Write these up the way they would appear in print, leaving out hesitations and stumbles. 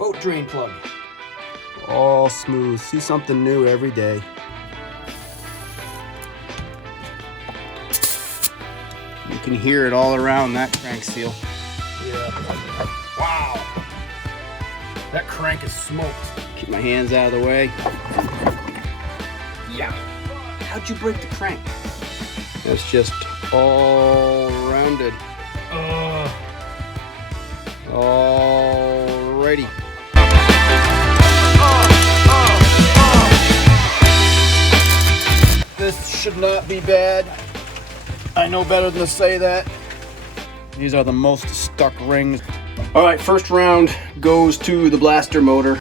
Boat drain plug. All smooth. See something new every day. You can hear it all around that crank seal. Yeah. Wow. That crank is smoked. Keep my hands out of the way. Yeah. How'd you break the crank? It's just all rounded. Alrighty. This should not be bad. I know better than to say that. These are the most stuck rings. All right, first round goes to the blaster motor.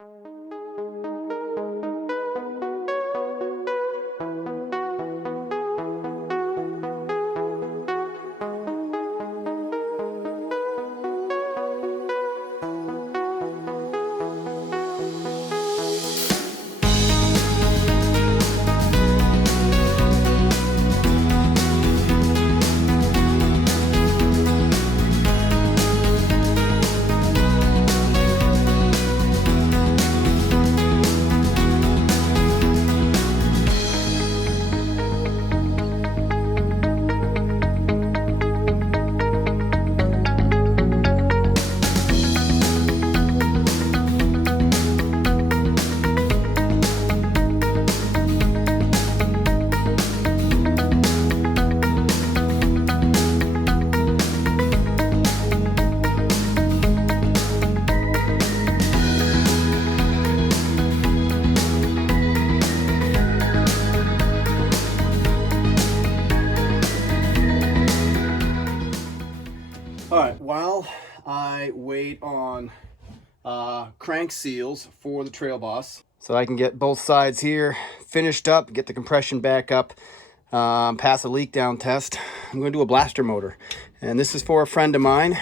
Alright, while I wait on crank seals for the Trail Boss, so I can get both sides here finished up, get the compression back up, pass a leak down test, I'm going to do a blaster motor. And this is for a friend of mine.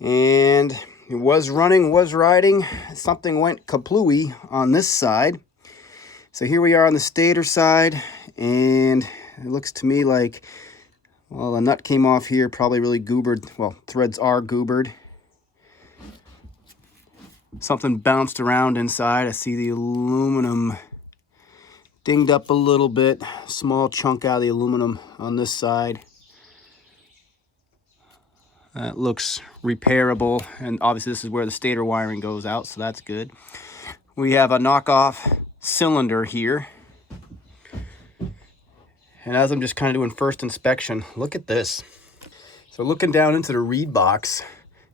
And it was running, was riding. Something went kaplooey on this side. So here we are on the stator side, and it looks to me like, well, the nut came off here, probably really goobered. Well, threads are goobered. Something bounced around inside. I see the aluminum dinged up a little bit. Small chunk out of the aluminum on this side. That looks repairable. And obviously this is where the stator wiring goes out, so that's good. We have a knockoff cylinder here. And as I'm just kind of doing first inspection, look at this. So looking down into the reed box,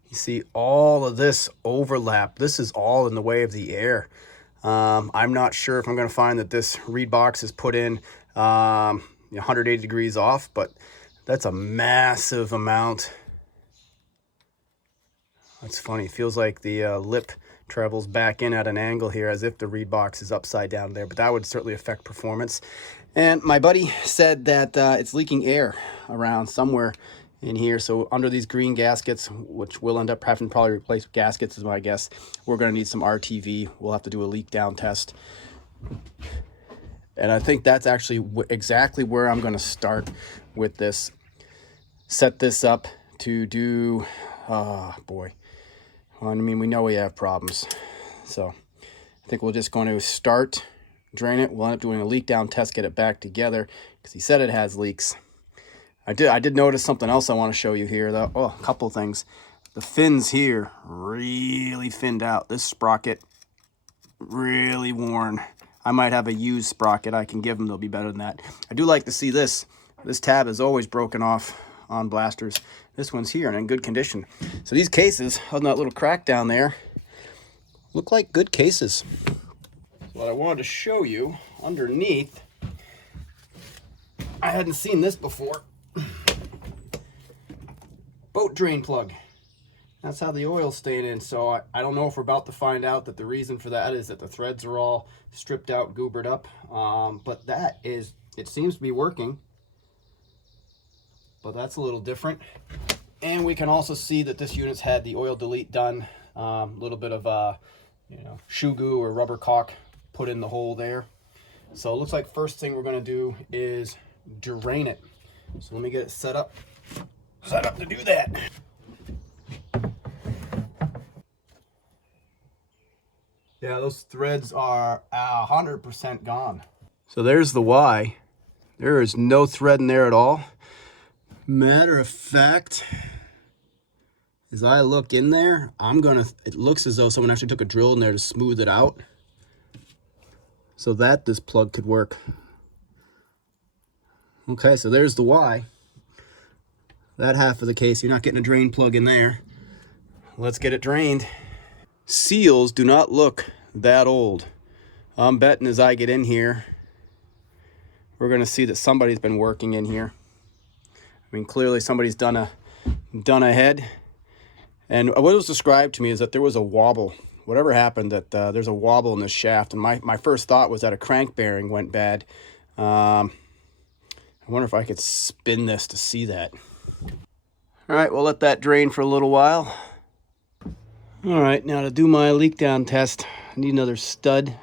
you see all of this overlap. This is all in the way of the air. I'm not sure if I'm going to find that this reed box is put in 180 degrees off, but that's a massive amount. That's funny. It feels like the lip travels back in at an angle here as if the reed box is upside down there, but that would certainly affect performance. And my buddy said that it's leaking air around somewhere in here. So under these green gaskets, which we'll end up having to probably replace with gaskets is my guess, we're going to need some RTV. We'll have to do a leak down test. And I think that's actually exactly where I'm going to start with this. Set this up to do, oh boy. Well, I mean, we know we have problems. So I think we're just going to start, drain it. We'll end up doing a leak down test, get it back together, because he said it has leaks. I did notice something else I want to show you here, though. Oh, a couple things. The fins here really thinned out. This sprocket really worn. I might have a used sprocket I can give them. They'll be better than that. I do like to see this. This tab is always broken off on blasters. This one's here and in good condition. So these cases, on that little crack down there, look like good cases. What I wanted to show you underneath, I hadn't seen this before. Boat drain plug. That's how the oil's staying in. So I don't know if we're about to find out that the reason for that is that the threads are all stripped out, goobered up. But that is, it seems to be working. But that's a little different. And we can also see that this unit's had the oil delete done. A little bit of shoe goo or rubber caulk put in the hole there. So it looks like first thing we're going to do is drain it. So let me get it set up to do that. Yeah, those threads are 100% gone. So there's the Y. There is no thread in there at all. Matter of fact, as I look in there, it looks as though someone actually took a drill in there to smooth it out so that this plug could work. Okay, so there's the Y. That half of the case, you're not getting a drain plug in there. Let's get it drained. Seals do not look that old. I'm betting as I get in here, we're gonna see that somebody's been working in here. I mean, clearly somebody's done a head. And what was described to me is that there was a wobble. Whatever happened, that there's a wobble in this shaft. And my first thought was that a crank bearing went bad. I wonder if I could spin this to see that. All right, we'll let that drain for a little while. All right, now to do my leak down test, I need another stud.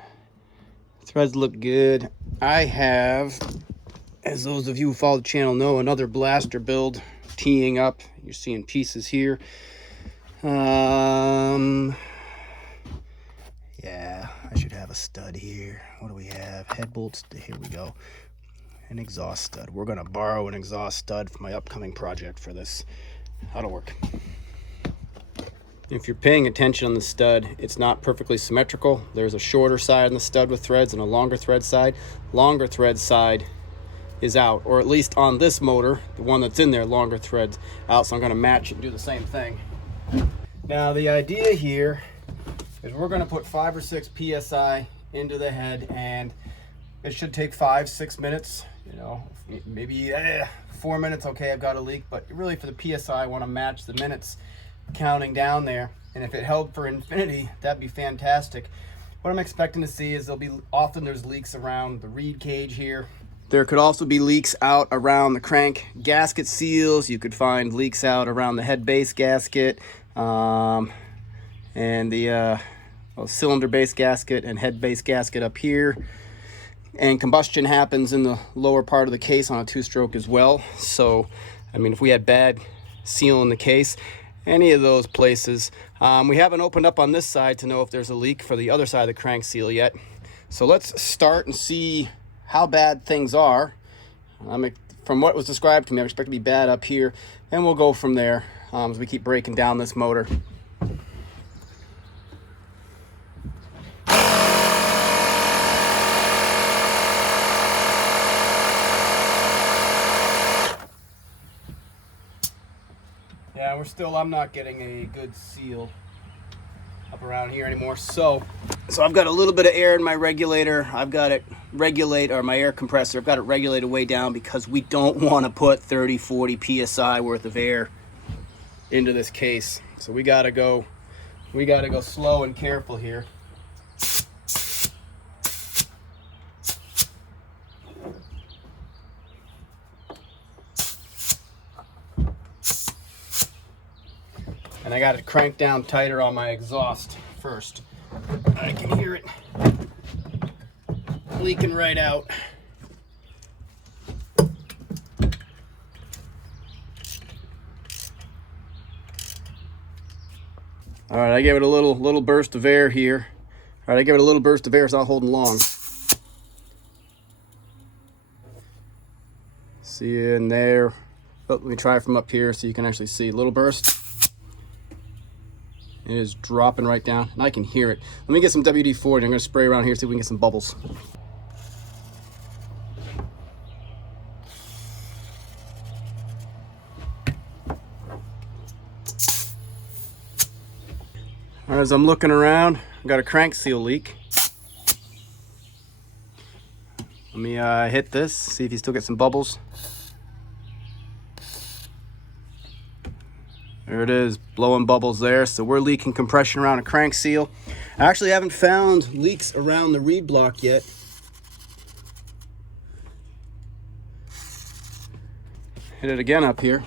Threads look good. I have, as those of you who follow the channel know, another blaster build teeing up. You're seeing pieces here. Yeah, I should have a stud here. What do we have? Head bolts. Here we go. An exhaust stud. We're gonna borrow an exhaust stud for my upcoming project for this. That'll work. If you're paying attention on the stud, it's not perfectly symmetrical. There's a shorter side on the stud with threads and a longer thread side. Longer thread side is out, or at least on this motor, the one that's in there, longer threads out. So I'm gonna match and do the same thing. Now the idea here is we're going to put 5 or 6 psi into the head, and it should take 5-6 minutes, you know, maybe 4 minutes. Okay, I've got a leak, but really for the psi I want to match the minutes counting down there, and if it held for infinity, that'd be fantastic. What I'm expecting to see is there's leaks around the reed cage here. There could also be leaks out around the crank gasket seals. You could find leaks out around the head base gasket, and the cylinder base gasket and head base gasket up here. And combustion happens in the lower part of the case on a 2-stroke as well. So, I mean, if we had bad seal in the case, any of those places. We haven't opened up on this side to know if there's a leak for the other side of the crank seal yet. So let's start and see how bad things are. From what was described to me, I expect to be bad up here, and we'll go from there as we keep breaking down this motor. Yeah, I'm not getting a good seal up around here anymore. So I've got a little bit of air in my regulator. I've got it my air compressor. I've got it regulated way down because we don't want to put 30-40 psi worth of air into this case. So we gotta go slow and careful here. And I got it cranked down tighter on my exhaust first. I can hear it leaking right out. All right, I gave it a little burst of air here. All right, I gave it a little burst of air. It's not holding long. See in there. Oh, let me try from up here so you can actually see. A little burst. It is dropping right down, and I can hear it. Let me get some WD-40. I'm going to spray around here, see if we can get some bubbles. As I'm looking around, I've got a crank seal leak. Let me hit this, see if you still get some bubbles. There it is, blowing bubbles there. So we're leaking compression around a crank seal. I actually haven't found leaks around the reed block yet. Hit it again up here.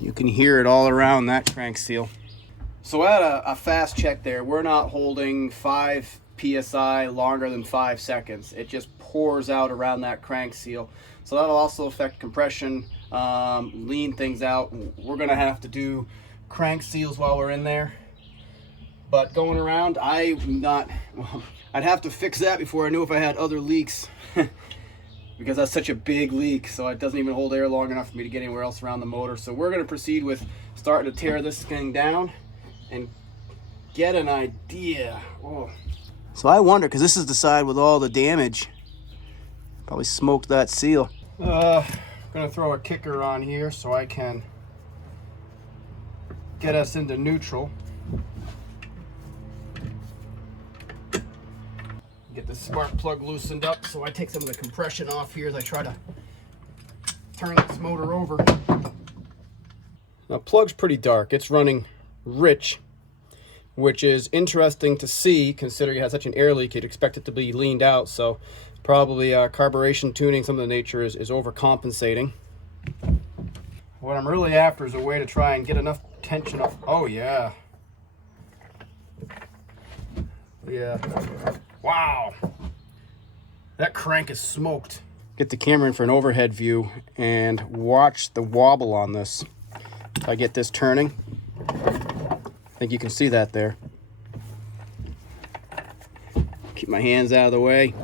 You can hear it all around that crank seal. So at a fast check there, we're not holding 5 psi longer than 5 seconds. It just pours out around that crank seal. So that'll also affect compression, lean things out. We're gonna have to do crank seals while we're in there. But going around, I'd have to fix that before I knew if I had other leaks. Because that's such a big leak, so it doesn't even hold air long enough for me to get anywhere else around the motor. So we're gonna proceed with starting to tear this thing down and get an idea. Oh. So I wonder, because this is the side with all the damage, probably smoked that seal. I'm gonna throw a kicker on here so I can get us into neutral. Get the spark plug loosened up so I take some of the compression off here as I try to turn this motor over. Now, plug's pretty dark. It's running rich, which is interesting to see considering it has such an air leak. You'd expect it to be leaned out, so probably carburation tuning, some of the nature is overcompensating. What I'm really after is a way to try and get enough tension off. Oh yeah. Yeah. Wow. That crank is smoked. Get the camera in for an overhead view and watch the wobble on this. If I get this turning, I think you can see that there. Keep my hands out of the way.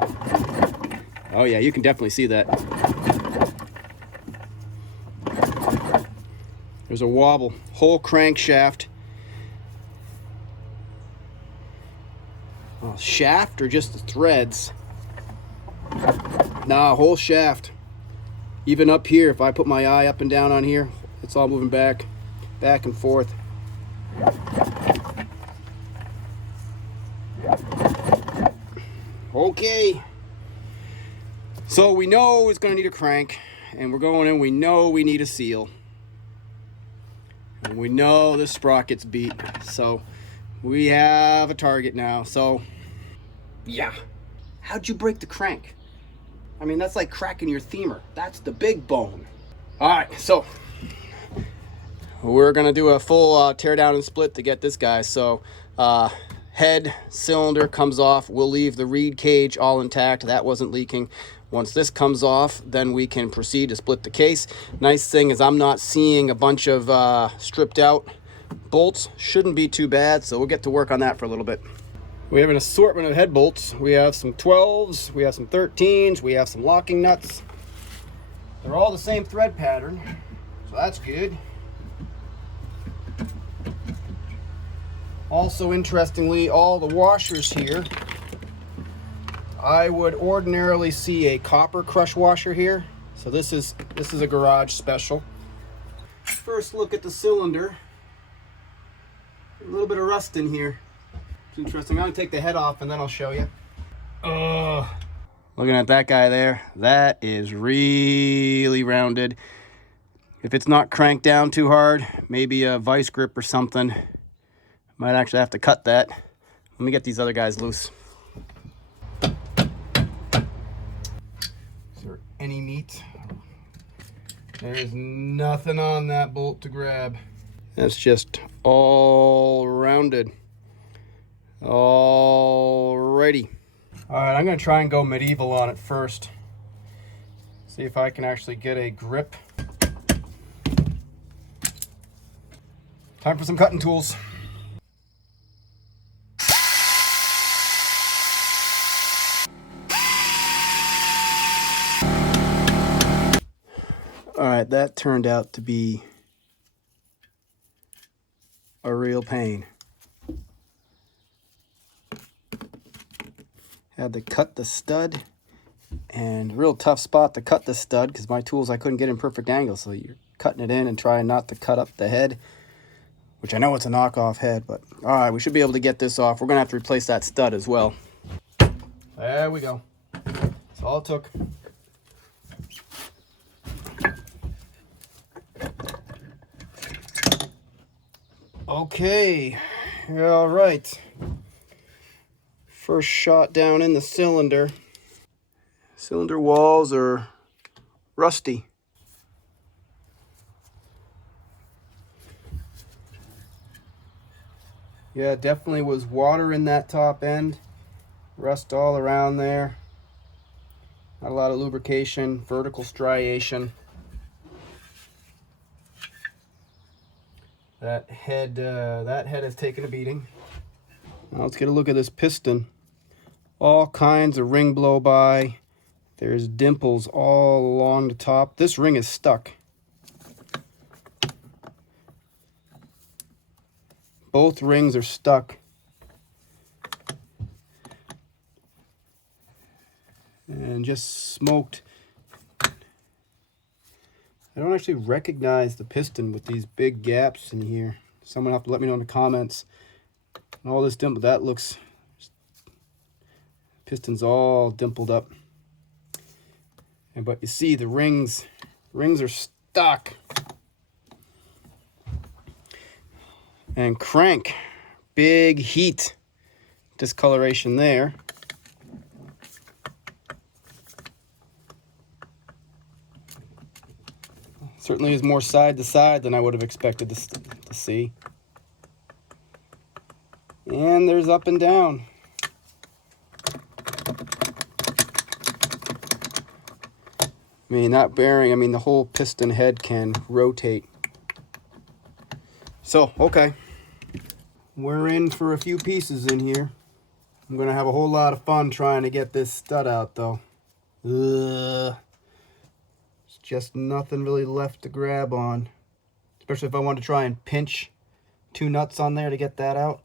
Oh yeah, you can definitely see that. There's a wobble, whole crankshaft. Shaft or just the threads? Nah, whole shaft. Even up here, if I put my eye up and down on here, it's all moving back and forth. Okay. So we know it's going to need a crank, and we're going in, we know we need a seal. And we know this sprocket's beat, so we have a target now. So yeah. How'd you break the crank? I mean, that's like cracking your femur. That's the big bone. All right, so we're gonna do a full tear down and split to get this guy. So head cylinder comes off. We'll leave the reed cage all intact. That wasn't leaking. Once this comes off, then we can proceed to split the case. Nice thing is I'm not seeing a bunch of stripped out bolts. Shouldn't be too bad, so we'll get to work on that for a little bit. We have an assortment of head bolts. We have some 12s, we have some 13s, we have some locking nuts. They're all the same thread pattern, so that's good. Also, interestingly, all the washers here, I would ordinarily see a copper crush washer here. So this is a garage special. First look at the cylinder. A little bit of rust in here. Interesting. I'm gonna take the head off and then I'll show you. Looking at that guy there, that is really rounded. If it's not cranked down too hard, maybe a vice grip or something, might actually have to cut that. Let me get these other guys loose. Is there any meat? There's nothing on that bolt to grab. That's just all rounded. Alrighty. Alright, I'm going to try and go medieval on it first. See if I can actually get a grip. Time for some cutting tools. Alright, that turned out to be a real pain. Had to cut the stud, and real tough spot to cut the stud because my tools I couldn't get in perfect angle, so you're cutting it in and trying not to cut up the head, which I know it's a knockoff head, but all right, we should be able to get this off. We're gonna have to replace that stud as well. There we go. That's all it took. Okay, all right. First shot down in the cylinder. Cylinder walls are rusty. Yeah, definitely was water in that top end. Rust all around there. Not a lot of lubrication, vertical striation. That head has taken a beating. Now let's get a look at this piston. All kinds of ring blow by. There's dimples all along the top. This ring is stuck. Both rings are stuck. And just smoked. I don't actually recognize the piston with these big gaps in here. Someone will have to let me know in the comments. And all this dimple, that looks, piston's all dimpled up. And but you see the rings are stuck. And crank, big heat discoloration there. Certainly is more side to side than I would have expected to see. And there's up and down. I mean, that bearing, I mean, the whole piston head can rotate. So, okay. We're in for a few pieces in here. I'm going to have a whole lot of fun trying to get this stud out, though. Ugh. There's just nothing really left to grab on. Especially if I want to try and pinch 2 nuts on there to get that out.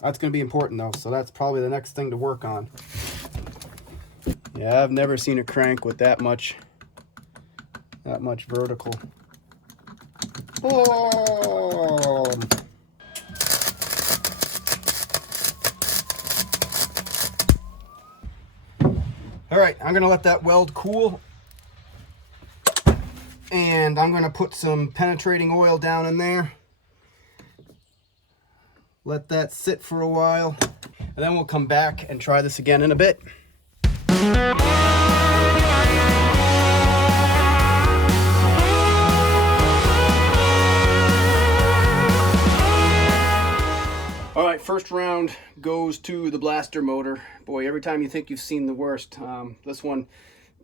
That's going to be important, though, so that's probably the next thing to work on. Yeah, I've never seen a crank with that much vertical. Oh! All right, I'm gonna let that weld cool, and I'm gonna put some penetrating oil down in there. Let that sit for a while, and then we'll come back and try this again in a bit. All right, first round goes to the Blaster motor. Boy, every time you think you've seen the worst, this one's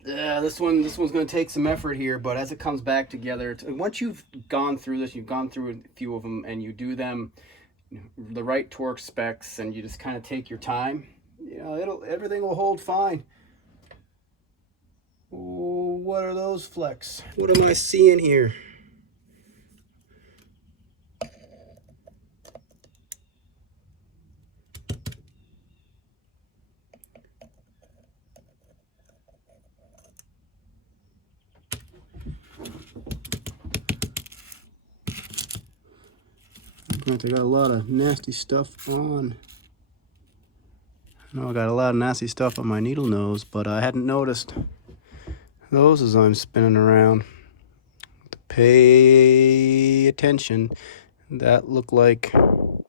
going to take some effort here. But as it comes back together, once you've gone through this, you've gone through a few of them, and you do them the right torque specs, and you just kind of take your time. You know, everything will hold fine. Ooh, what are those flecks? What am I seeing here? I got a lot of nasty stuff on. I know I got a lot of nasty stuff on my needle nose, but I hadn't noticed those as I'm spinning around. To pay attention. That looked like, well,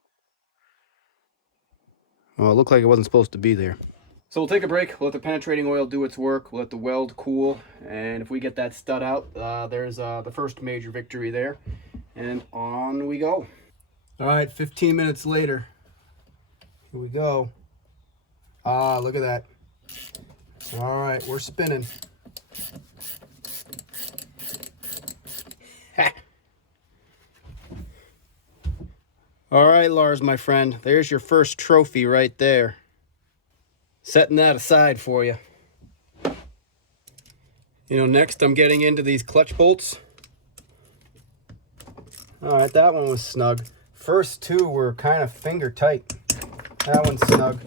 it looked like it wasn't supposed to be there. So we'll take a break. We'll let the penetrating oil do its work. We'll let the weld cool. And if we get that stud out, there's the first major victory there. And on we go. All right, 15 minutes later. Here we go. Ah, look at that. All right, we're spinning. Ha. All right, Lars, my friend. There's your first trophy right there. Setting that aside for you. You know, next I'm getting into these clutch bolts. All right, that one was snug. First 2 were kind of finger tight. That one's snug.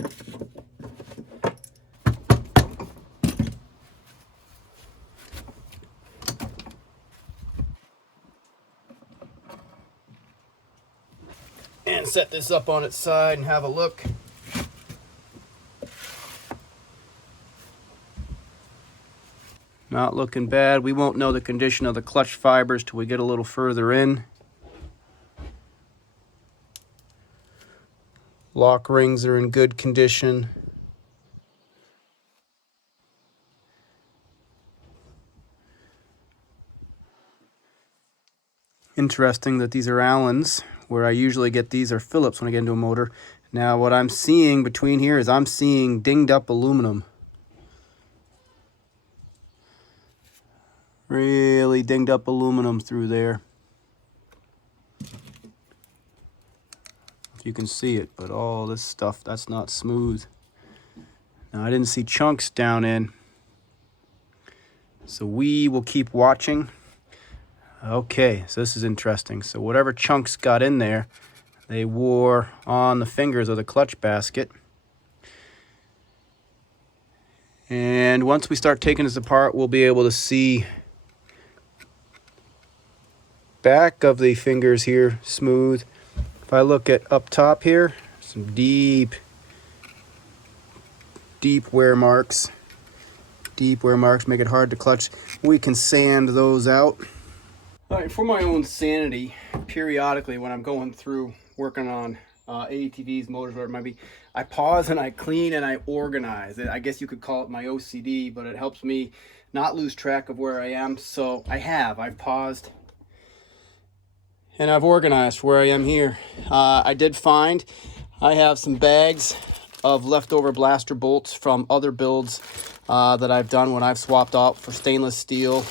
And set this up on its side and have a look. Not looking bad. We won't know the condition of the clutch fibers till we get a little further in. Lock rings are in good condition. Interesting that these are Allens where I usually get these are Phillips when I get into a motor. Now what I'm seeing between here is I'm seeing dinged up aluminum. Really dinged up aluminum through there. If you can see it, but all this stuff, that's not smooth. Now I didn't see chunks down in, so we will keep watching. Okay, so this is interesting. So whatever chunks got in there, they wore on the fingers of the clutch basket. And once we start taking this apart, we'll be able to see back of the fingers here smooth. If I look at up top here, some deep wear marks. Deep wear marks make it hard to clutch. We can sand those out. All right, for my own sanity, periodically when I'm going through working on ATVs, motors, whatever it might be, I pause and I clean and I organize. I guess you could call it my OCD, but it helps me not lose track of where I am. So I've paused and I've organized where I am here. I did find I have some bags of leftover blaster bolts from other builds that I've done when I've swapped out for stainless steel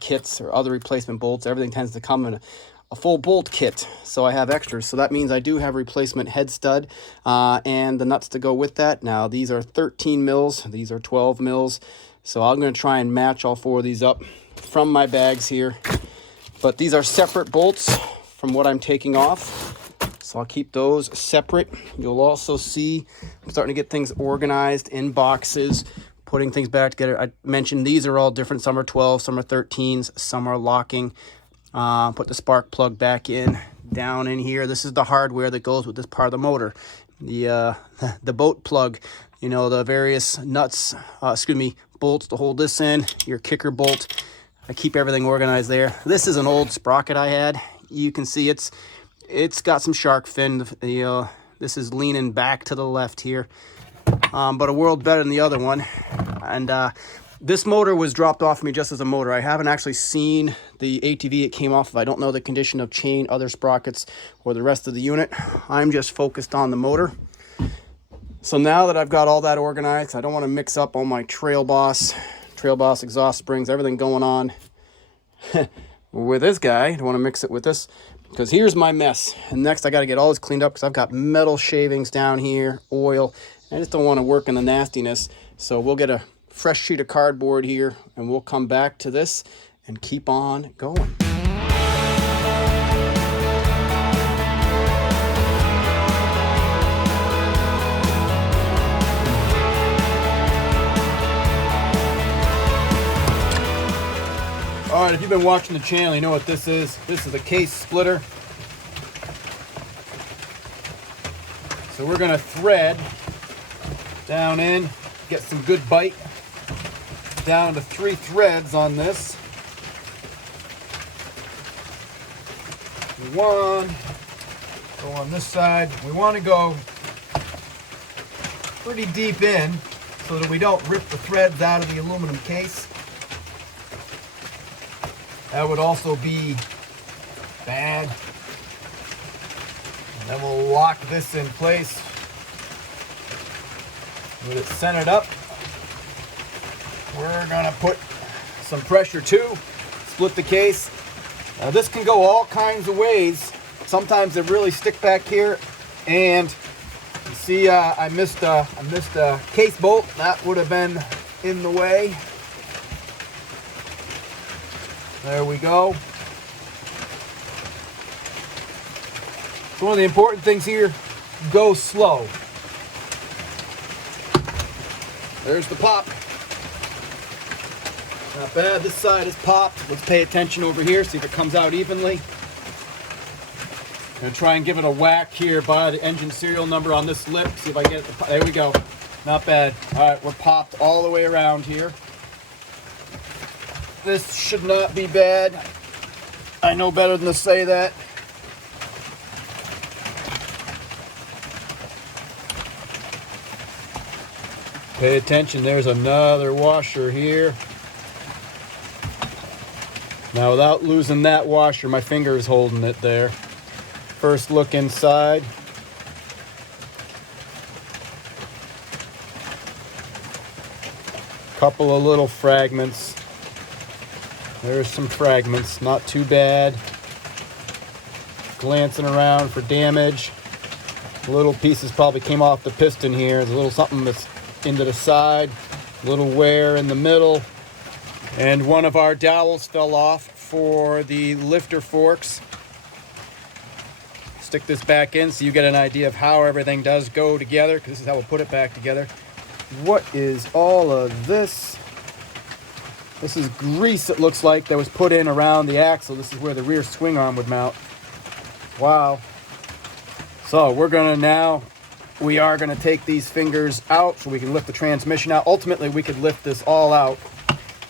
kits or other replacement bolts. Everything tends to come in a full bolt kit, so I have extras. So that means I do have replacement head stud and the nuts to go with that. Now these are 13 mils, these are 12 mils, so I'm going to try and match all four of these up from my bags here. But these are separate bolts from what I'm taking off, so I'll keep those separate. You'll also see I'm starting to get things organized in boxes, putting things back together. I mentioned these are all different. Some are 12, some are 13s, some are locking. Put the spark plug back in, down in here. This is the hardware that goes with this part of the motor. The boat plug, you know, the various nuts, bolts to hold this in, your kicker bolt. I keep everything organized there. This is an old sprocket I had. You can see it's got some shark fin. This is leaning back to the left here. But a world better than the other one. And this motor was dropped off me just as a motor. I haven't actually seen the ATV it came off of. I don't know the condition of chain, other sprockets, or the rest of the unit. I'm just focused on the motor. So now that I've got all that organized, I don't want to mix up all my Trail Boss exhaust springs, everything going on with this guy. I don't want to mix it with this, because here's my mess. And next I got to get all this cleaned up because I've got metal shavings down here, oil. I just don't want to work in the nastiness. So we'll get a fresh sheet of cardboard here and we'll come back to this and keep on going. All right, if you've been watching the channel, you know what this is. This is a case splitter. So we're gonna thread down in, get some good bite, down to 3 threads on this. One, go on this side. We want to go pretty deep in so that we don't rip the threads out of the aluminum case. That would also be bad. And then we'll lock this in place with it centered up. We're gonna put some pressure too, split the case. Now this can go all kinds of ways. Sometimes they really stick back here, and you see I missed a case bolt. That would have been in the way. There we go. So one of the important things here, go slow. There's the pop. Not bad, this side is popped. Let's pay attention over here, see if it comes out evenly. I'm gonna try and give it a whack here by the engine serial number on this lip. See if I get it. There we go. Not bad. All right, we're popped all the way around here. This should not be bad. I know better than to say that. Pay attention, there's another washer here. Now without losing that washer, my finger is holding it there. First look inside. Couple of little fragments. There's some fragments, not too bad. Glancing around for damage. Little pieces probably came off the piston here. There's a little something that's into the side. Little wear in the middle. And one of our dowels fell off for the lifter forks. Stick this back in so you get an idea of how everything does go together, because this is how we'll put it back together. What is all of this? This is grease, it looks like, that was put in around the axle. This is where the rear swing arm would mount. Wow. So we are gonna take these fingers out so we can lift the transmission out. Ultimately, we could lift this all out.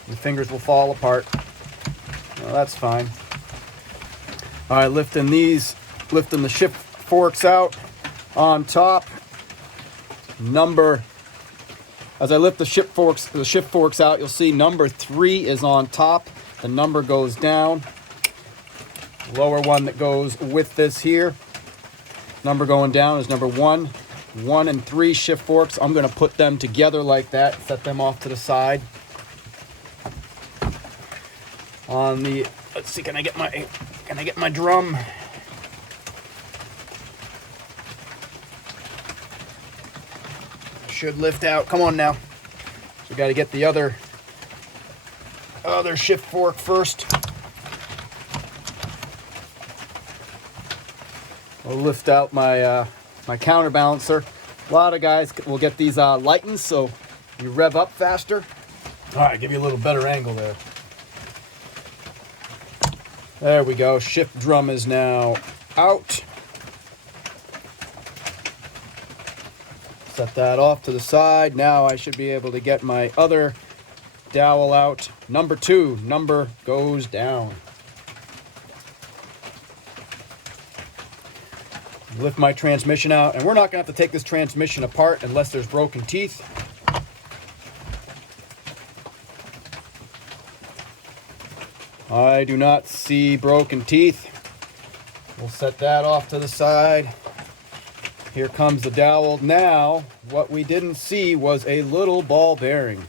The fingers will fall apart. Well, that's fine. All right, lifting the shift forks out on top. As I lift the shift forks out, you'll see number 3 is on top. The number goes down. Lower one that goes with this here. Number going down is number 1. 1 and 3 shift forks. I'm going to put them together like that. Set them off to the side. Let's see, can I get my drum? Should lift out. Come on now. So we got to get the other shift fork first. I'll lift out my my counterbalancer. A lot of guys will get these lightened so you rev up faster. All right, give you a little better angle there. There we go. Shift drum is now out. Set that off to the side. Now I should be able to get my other dowel out. Number 2, number goes down. Lift my transmission out, and we're not going to have to take this transmission apart unless there's broken teeth. I do not see broken teeth. We'll set that off to the side. Here comes the dowel. Now, what we didn't see was a little ball bearing.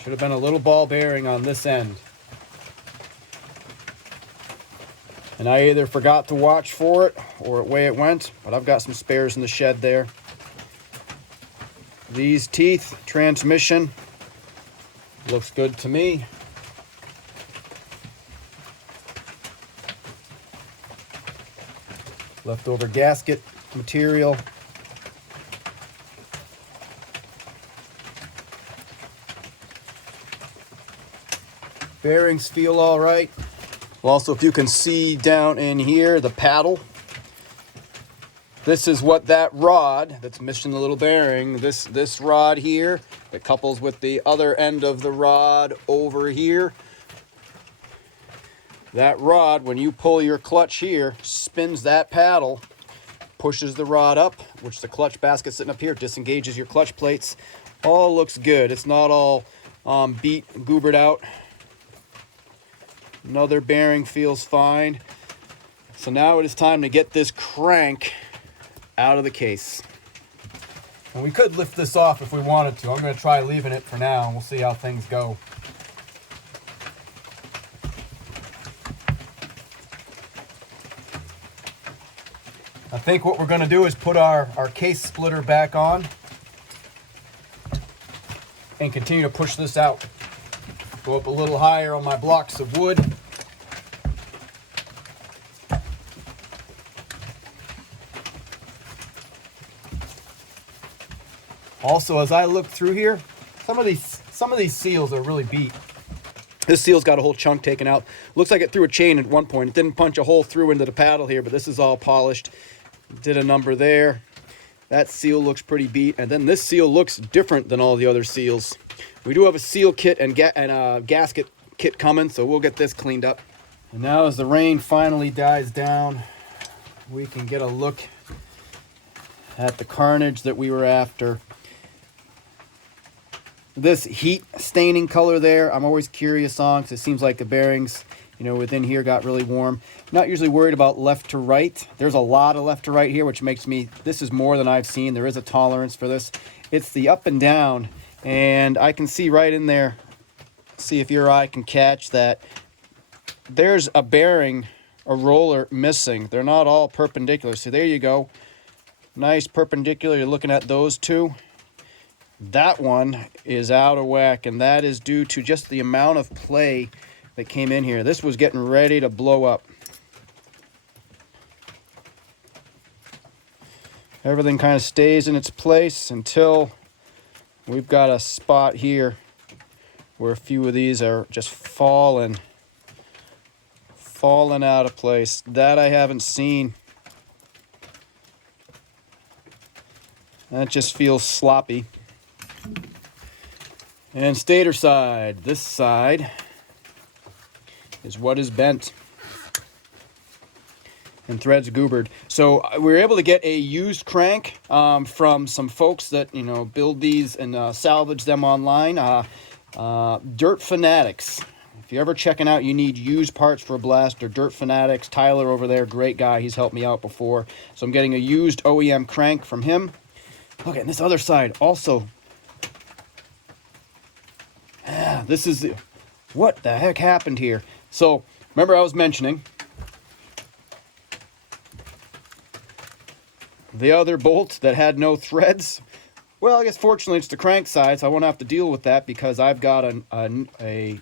Should have been a little ball bearing on this end. And I either forgot to watch for it or away it went, but I've got some spares in the shed there. These teeth, transmission, looks good to me. Leftover gasket material. Bearings feel all right. Also, if you can see down in here, the paddle. This is what that rod that's missing the little bearing, this rod here, it couples with the other end of the rod over here. That rod, when you pull your clutch here, spins that paddle, pushes the rod up, which the clutch basket sitting up here disengages your clutch plates. All looks good. It's not all beat, goobered out. Another bearing feels fine. So now it is time to get this crank out of the case. And we could lift this off if we wanted to. I'm going to try leaving it for now, and we'll see how things go. I think what we're going to do is put our case splitter back on and continue to push this out. Go up a little higher on my blocks of wood. Also, as I look through here, some of these seals are really beat. This seal's got a whole chunk taken out. Looks like it threw a chain at one point. It didn't punch a hole through into the paddle here, but this is all polished. Did a number there. That seal looks pretty beat, and then this seal looks different than all the other seals. We do have a seal kit and a gasket kit coming, so we'll get this cleaned up. And now as the rain finally dies down, we can get a look at the carnage that we were after. This heat staining color there, I'm always curious on, because it seems like the bearings you know, within here got really warm. Not usually worried about left to right. There's a lot of left to right here, which makes me, this is more than I've seen. There is a tolerance for this. It's the up and down, and I can see right in there, see if your eye can catch that there's a bearing, a roller missing. They're not all perpendicular. So there you go. Nice perpendicular. You're looking at those two. That one is out of whack, and that is due to just the amount of play that came in here. This was getting ready to blow up. Everything kind of stays in its place until we've got a spot here where a few of these are just falling out of place. That I haven't seen. That just feels sloppy. And stator side, this side is what is bent and threads goobered. So we were able to get a used crank from some folks that, you know, build these and salvage them online. Dirt Fanatics. If you're ever checking out, you need used parts for a Blaster, Dirt Fanatics. Tyler over there, great guy. He's helped me out before. So I'm getting a used OEM crank from him. Okay, and this other side also. This is, what the heck happened here? So, remember I was mentioning the other bolt that had no threads? Well, I guess fortunately it's the crank side, so I won't have to deal with that because I've got a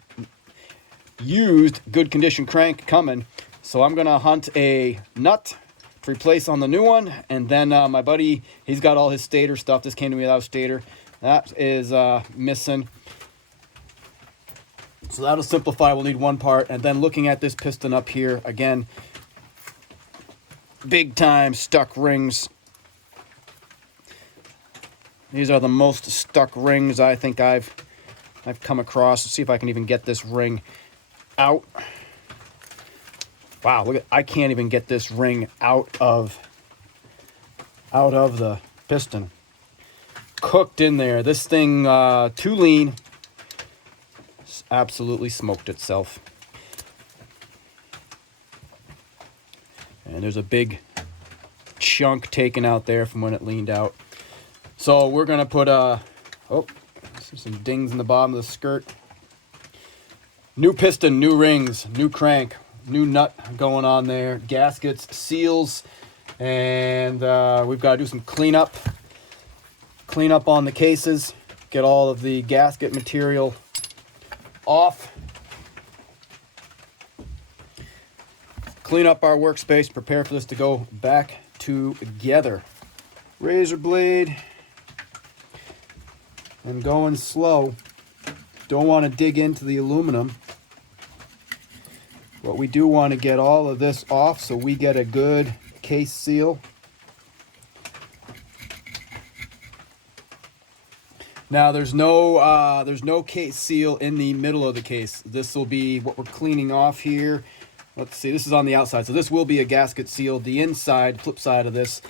used good condition crank coming. So I'm going to hunt a nut to replace on the new one. And then my buddy, he's got all his stator stuff. This came to me without stator. That is missing. So that'll simplify. We'll need one part. And then looking at this piston up here, again, big time stuck rings. These are the most stuck rings I think I've come across. Let's see if I can even get this ring out. Wow, look at, I can't even get this ring out of the piston. Cooked in there. This thing too lean. Absolutely smoked itself. And there's a big chunk taken out there from when it leaned out. So we're gonna put some dings in the bottom of the skirt. New piston, new rings, new crank, new nut going on there. Gaskets, seals, and we've got to do some cleanup on the cases. Get all of the gasket material off. Clean up our workspace, prepare for this to go back together. Razor blade. And going slow. Don't want to dig into the aluminum. But we do want to get all of this off so we get a good case seal. Now there's no case seal in the middle of the case. This will be what we're cleaning off here. Let's see, this is on the outside. So this will be a gasket seal. The inside, flip side of this,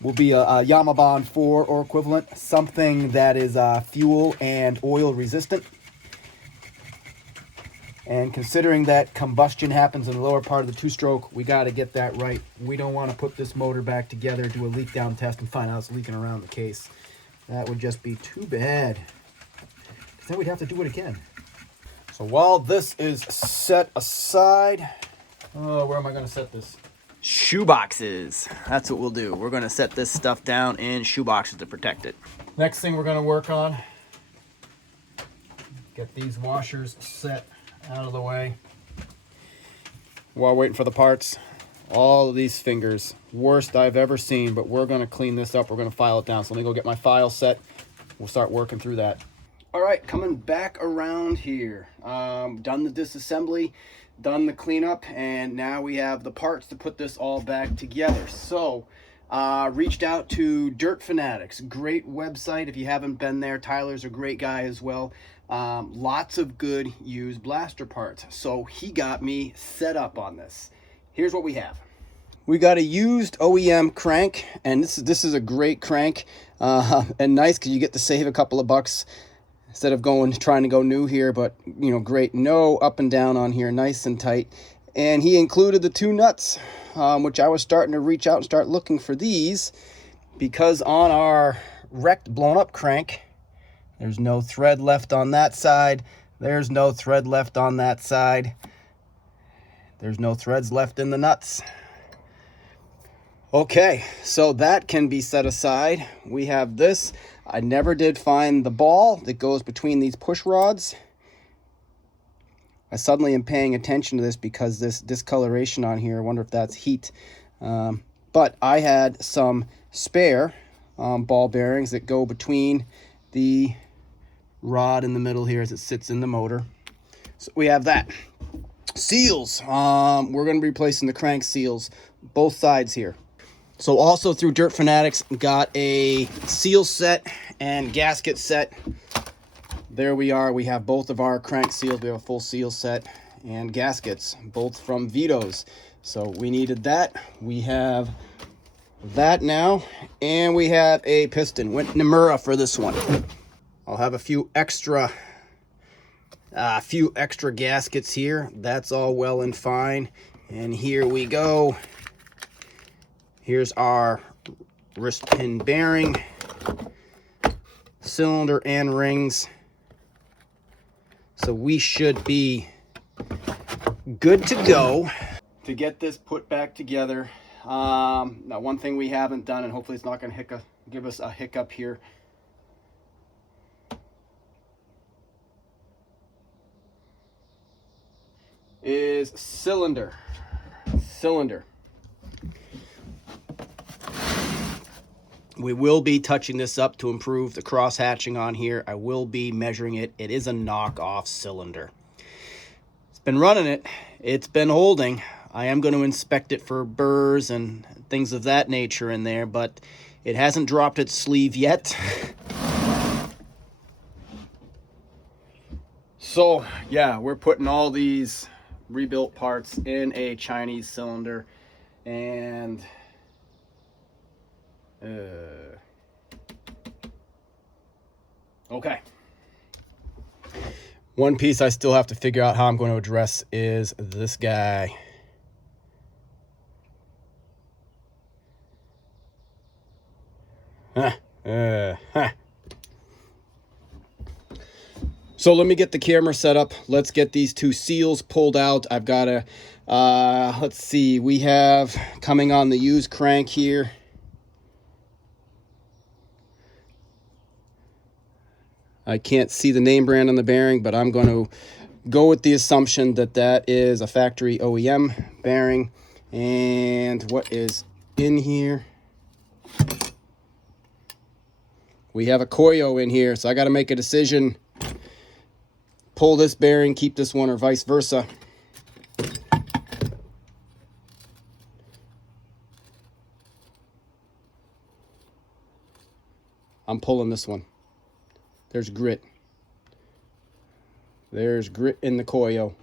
will be a Yamaha 4 or equivalent. Something that is fuel and oil resistant. And considering that combustion happens in the lower part of the two-stroke, we got to get that right. We don't want to put this motor back together, do a leak down test, and find out it's leaking around the case. That would just be too bad. Because then we'd have to do it again. So while this is set aside, where am I going to set this? Shoe boxes. That's what we'll do. We're going to set this stuff down in shoe boxes to protect it. Next thing we're going to work on, get these washers set out of the way. While waiting for the parts, all of these fingers, worst I've ever seen, but we're going to clean this up. We're going to file it down. So let me go get my file set. We'll start working through that. All right, coming back around here. Done the disassembly, done the cleanup, and now we have the parts to put this all back together. So reached out to Dirt Fanatics. Great website if you haven't been there. Tyler's a great guy as well. Lots of good used blaster parts. So he got me set up on this. Here's what we have. We got a used OEM crank, and this is a great crank, and nice because you get to save a couple of bucks. instead of trying to go new here, but you know, great. No up and down on here, nice and tight. And he included the 2 nuts, which I was starting to reach out and start looking for these, because on our wrecked, blown up crank, there's no thread left on that side. There's no thread left on that side. There's no threads left in the nuts. Okay, so that can be set aside. We have this. I never did find the ball that goes between these push rods. I suddenly am paying attention to this because this discoloration on here, I wonder if that's heat. But I had some spare ball bearings that go between the rod in the middle here as it sits in the motor. So we have that. Seals. We're going to be replacing the crank seals, both sides here. So also through Dirt Fanatics, got a seal set and gasket set. There we are. We have both of our crank seals. We have a full seal set and gaskets, both from Vito's. So we needed that. We have that now, and we have a piston. Went Nomura for this one. I'll have a few extra gaskets here. That's all well and fine. And here we go. Here's our wrist pin bearing, cylinder and rings. So we should be good to go to get this put back together. Now, one thing we haven't done, and hopefully it's not going to give us a hiccup here, is cylinder. We will be touching this up to improve the cross hatching on here. I will be measuring it. It is a knockoff cylinder. It's been running it. It's been holding. I am going to inspect it for burrs and things of that nature in there, but it hasn't dropped its sleeve yet. So, yeah, we're putting all these rebuilt parts in a Chinese cylinder, and okay. One piece I still have to figure out how I'm going to address is this guy. So let me get the camera set up. Let's get these 2 seals pulled out. I've got a, let's see, we have coming on the used crank here. I can't see the name brand on the bearing, but I'm going to go with the assumption that that is a factory OEM bearing. And what is in here? We have a Koyo in here, so I got to make a decision. Pull this bearing, keep this one, or vice versa. I'm pulling this one. There's grit. There's grit in the Koyo.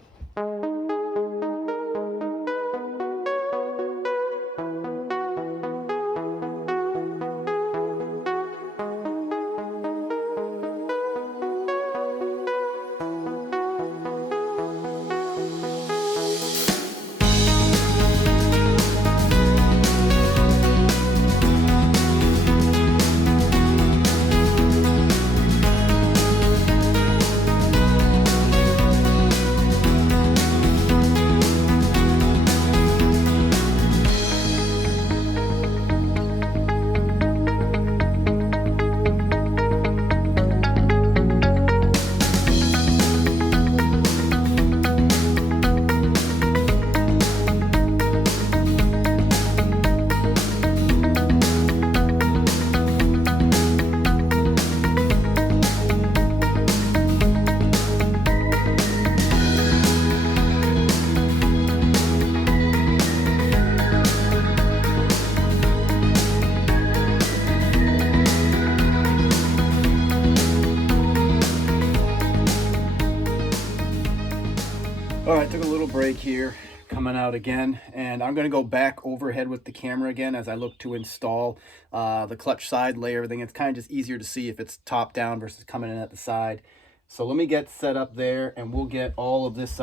All right, took a little break here. coming out again, and I'm going to go back overhead with the camera again as I look to install the clutch side, lay everything. It's kind of just easier to see if it's top down versus coming in at the side. So let me get set up there, and we'll get all this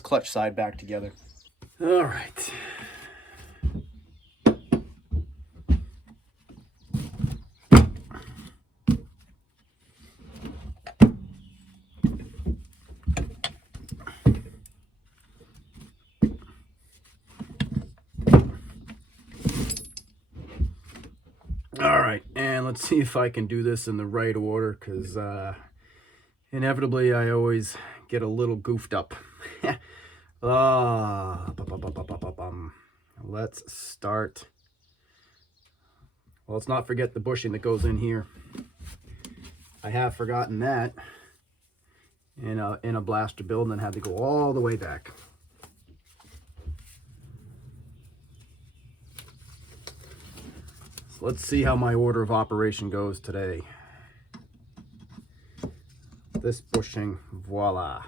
clutch side back together. All right. All right, and let's see if I can do this in the right order, because inevitably I always get a little goofed up. Let's start. Well, let's not forget the bushing that goes in here. I have forgotten that in a blaster build, and then had to go all the way back. Let's see how my order of operation goes today. This bushing, voila.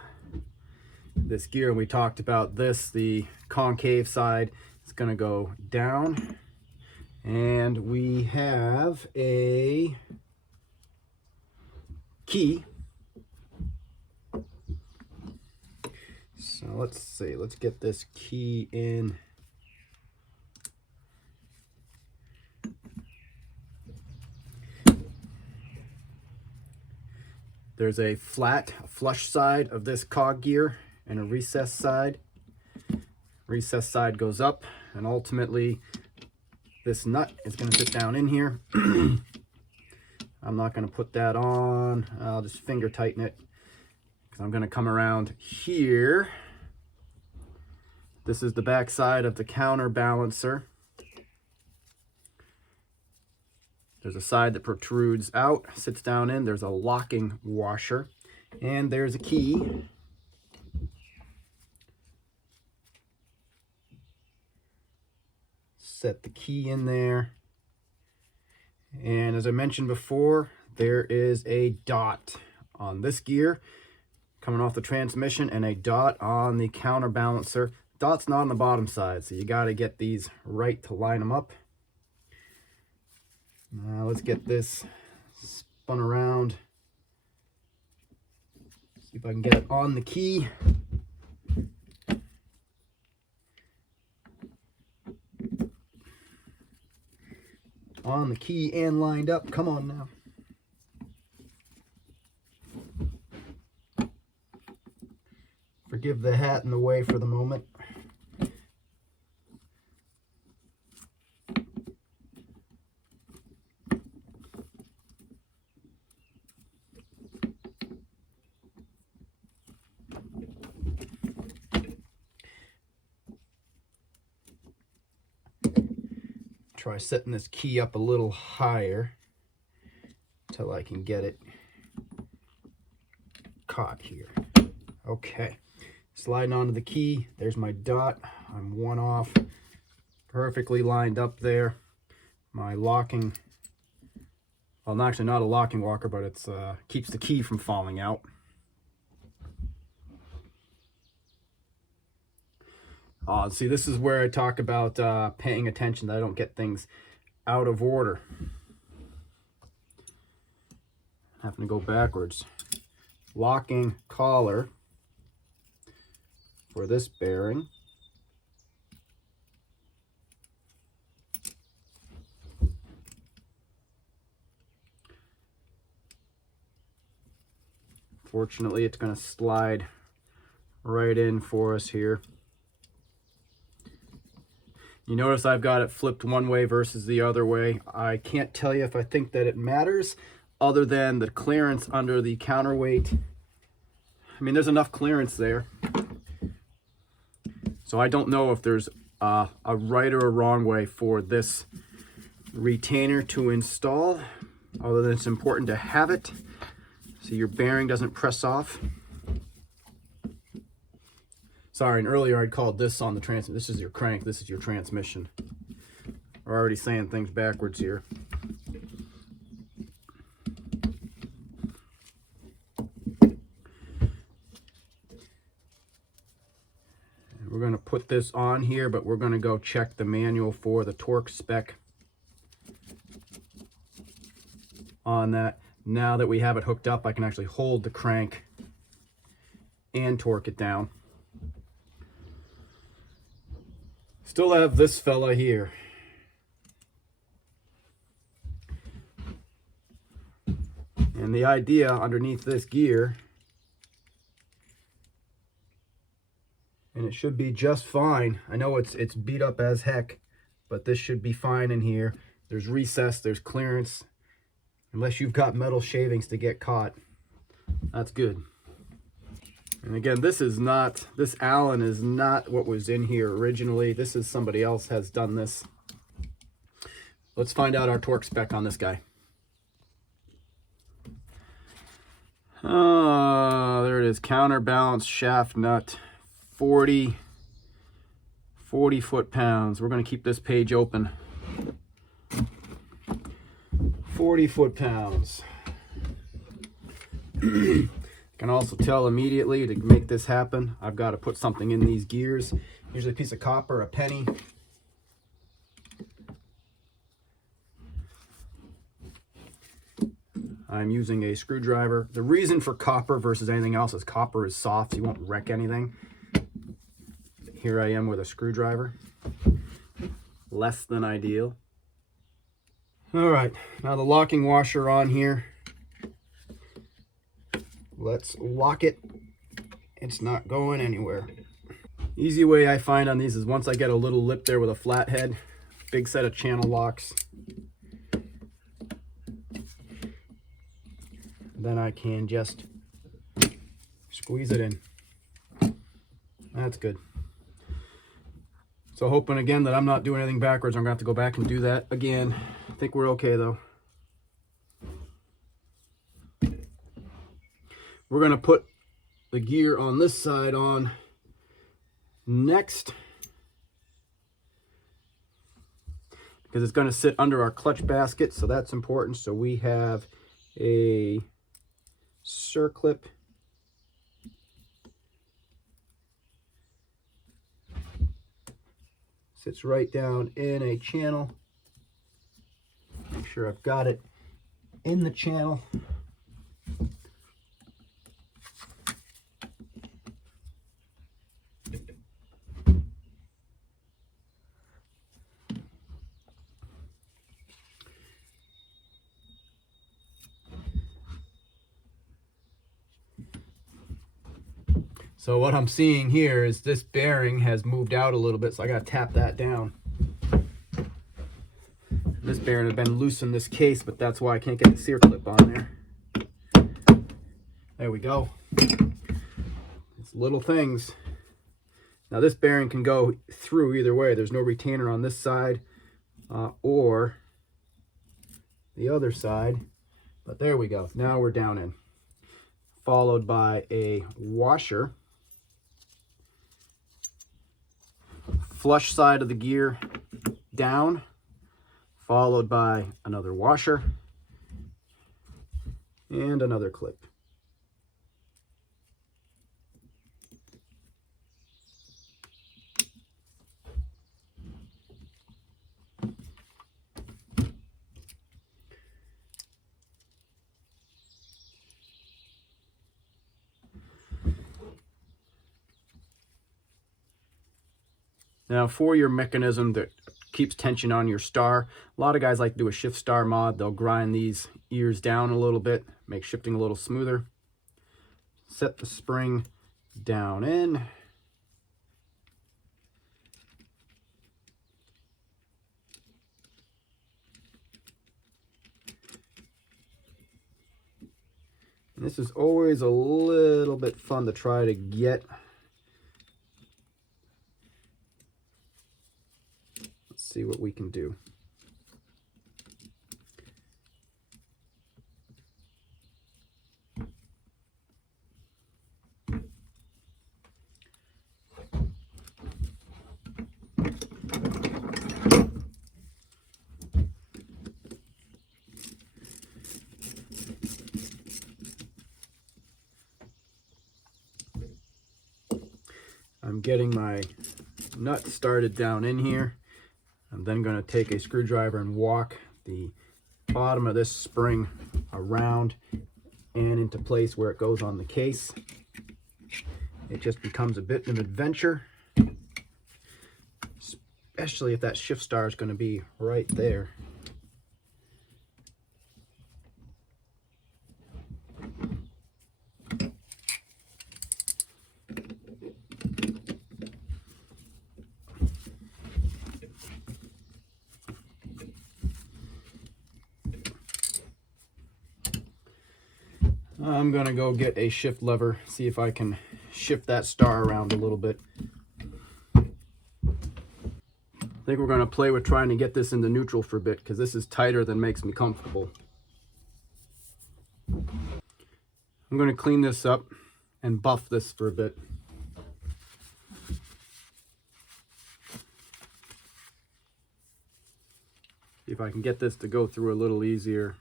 This gear, we talked about this, the concave side, it's gonna go down. And we have a key. So let's see, let's get this key in. There's a flat, flush side of this cog gear and a recessed side. Recessed side goes up, and ultimately this nut is going to sit down in here. I'm not going to put that on. I'll just finger tighten it, because I'm going to come around here. This is the back side of the counterbalancer. There's a side that protrudes out, sits down in. There's a locking washer, and there's a key. Set the key in there. And as I mentioned before, there is a dot on this gear coming off the transmission, and a dot on the counterbalancer. Dot's not on the bottom side, so you got to get these right to line them up. Now let's get this spun around. See if I can get it on the key. On the key and lined up. Come on now. Forgive the hat in the way for the moment. Try setting this key up a little higher till I can get it caught here. Okay, sliding onto the key. There's my dot. I'm one off, perfectly lined up there. My locking, well, actually not a locking walker, but it's keeps the key from falling out. See, this is where I talk about paying attention that I don't get things out of order. Having to go backwards. Locking collar for this bearing. Fortunately, it's going to slide right in for us here. You notice I've got it flipped one way versus the other way. I can't tell you if I think that it matters, other than the clearance under the counterweight. I mean, there's enough clearance there. So I don't know if there's a right or a wrong way for this retainer to install, other than it's important to have it so your bearing doesn't press off. Sorry, and earlier I'd called this on the transmission. This is your crank, this is your transmission. We're already saying things backwards here. And We're going to put this on here, but we're going to go check the manual for the torque spec on that. Now that we have it hooked up, I can actually hold the crank and torque it down. Still have this fella here. And the idea underneath this gear, and it should be just fine. I know it's beat up as heck, but this should be fine in here. There's recess, there's clearance. Unless you've got metal shavings to get caught, that's good. And again, this Allen is not what was in here originally. This is somebody else has done this. Let's find out our torque spec on this guy. There it is, counterbalance shaft nut, 40 foot-pounds. We're going to keep this page open. 40 foot-pounds. I can also tell immediately to make this happen, I've got to put something in these gears. Usually a piece of copper, a penny. I'm using a screwdriver. The reason for copper versus anything else is copper is soft, so you won't wreck anything. Here I am with a screwdriver. Less than ideal. All right, now the locking washer on here. Let's lock it. It's not going anywhere. Easy way I find on these is once I get a little lip there with a flat head, big set of channel locks. Then I can just squeeze it in. That's good. So hoping again that I'm not doing anything backwards. I'm gonna have to go back and do that again. I think we're okay though. We're gonna put the gear on this side on next, because it's gonna sit under our clutch basket, so that's important. So we have a circlip sits right down in a channel. Make sure I've got it in the channel. So what I'm seeing here is this bearing has moved out a little bit, so I gotta tap that down. This bearing has been loose in this case, but that's why I can't get the sear clip on there. There we go. It's little things. Now this bearing can go through either way. There's no retainer on this side or the other side, but there we go. Now we're down in. Followed by a washer. Flush side of the gear down, followed by another washer and another clip. Now for your mechanism that keeps tension on your star, a lot of guys like to do a shift star mod. They'll grind these ears down a little bit, make shifting a little smoother. Set the spring down in. And this is always a little bit fun to try to get. See what we can do. I'm getting my nut started down in here. I'm then going to take a screwdriver and walk the bottom of this spring around and into place where it goes on the case. It just becomes a bit of an adventure, especially if that shift star is going to be right there. I'm going to go get a shift lever, see if I can shift that star around a little bit. I think we're going to play with trying to get this into neutral for a bit, because this is tighter than makes me comfortable. I'm going to clean this up and buff this for a bit. See if I can get this to go through a little easier.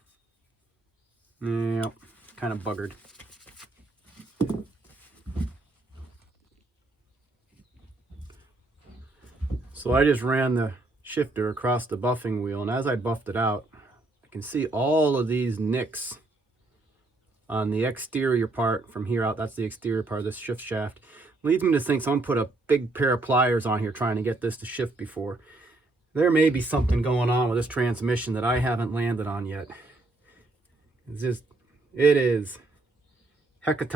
Yeah, kind of buggered. So I just ran the shifter across the buffing wheel, and as I buffed it out, I can see all of these nicks on the exterior part from here out. That's the exterior part of this shift shaft. Leads me to think someone put a big pair of pliers on here trying to get this to shift before. There may be something going on with this transmission that I haven't landed on yet. It is hecka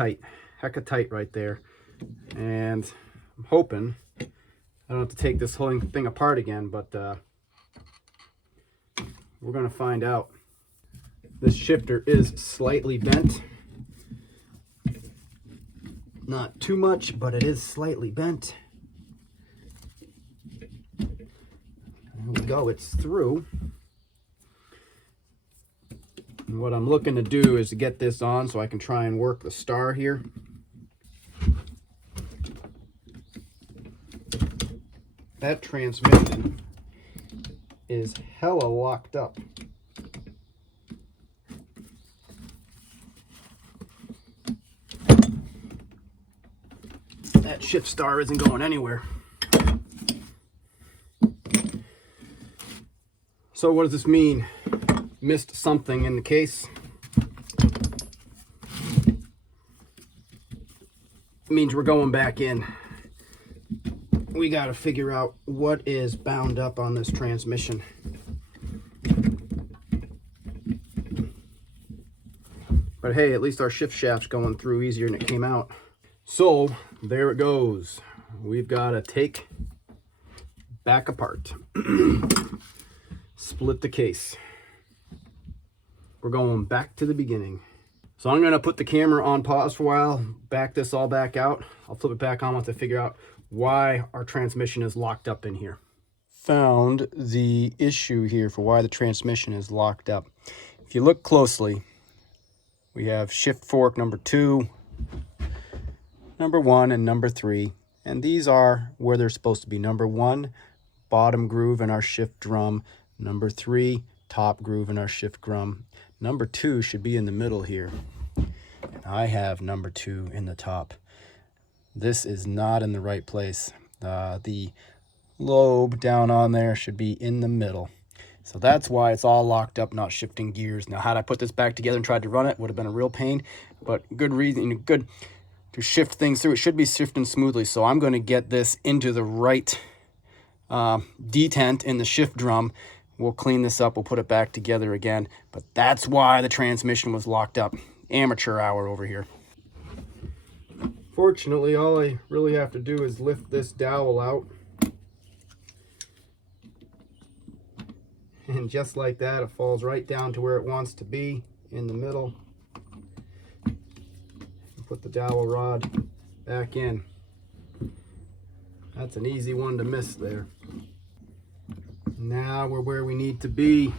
tight right there. And I'm hoping I don't have to take this whole thing apart again, but we're going to find out. This shifter is slightly bent. Not too much, but it is slightly bent. There we go, it's through. And what I'm looking to do is to get this on so I can try and work the star here. That transmission is hella locked up. That shift star isn't going anywhere. So what does this mean? Missed something in the case. It means we're going back in. We got to figure out what is bound up on this transmission. But hey, at least our shift shaft's going through easier than it came out. So there it goes. We've got to take back apart. Split the case. We're going back to the beginning. So I'm going to put the camera on pause for a while, back this all back out. I'll flip it back on once I figure out why our transmission is locked up in here. Found the issue here for why the transmission is locked up. If you look closely, we have shift fork number 2, number 1, and number 3. And these are where they're supposed to be. Number 1, bottom groove in our shift drum. Number 3, top groove in our shift drum. Number 2 should be in the middle here. And I have number 2 in the top. This is not in the right place. The lobe down on there should be in the middle. So that's why it's all locked up, not shifting gears. Now, had I put this back together and tried to run it, would have been a real pain. But good reason, good to shift things through. It should be shifting smoothly. So I'm going to get this into the right detent in the shift drum. We'll clean this up. We'll put it back together again. But that's why the transmission was locked up. Amateur hour over here. Fortunately, all I really have to do is lift this dowel out. And just like that, it falls right down to where it wants to be, in the middle. Put the dowel rod back in. That's an easy one to miss there. Now we're where we need to be.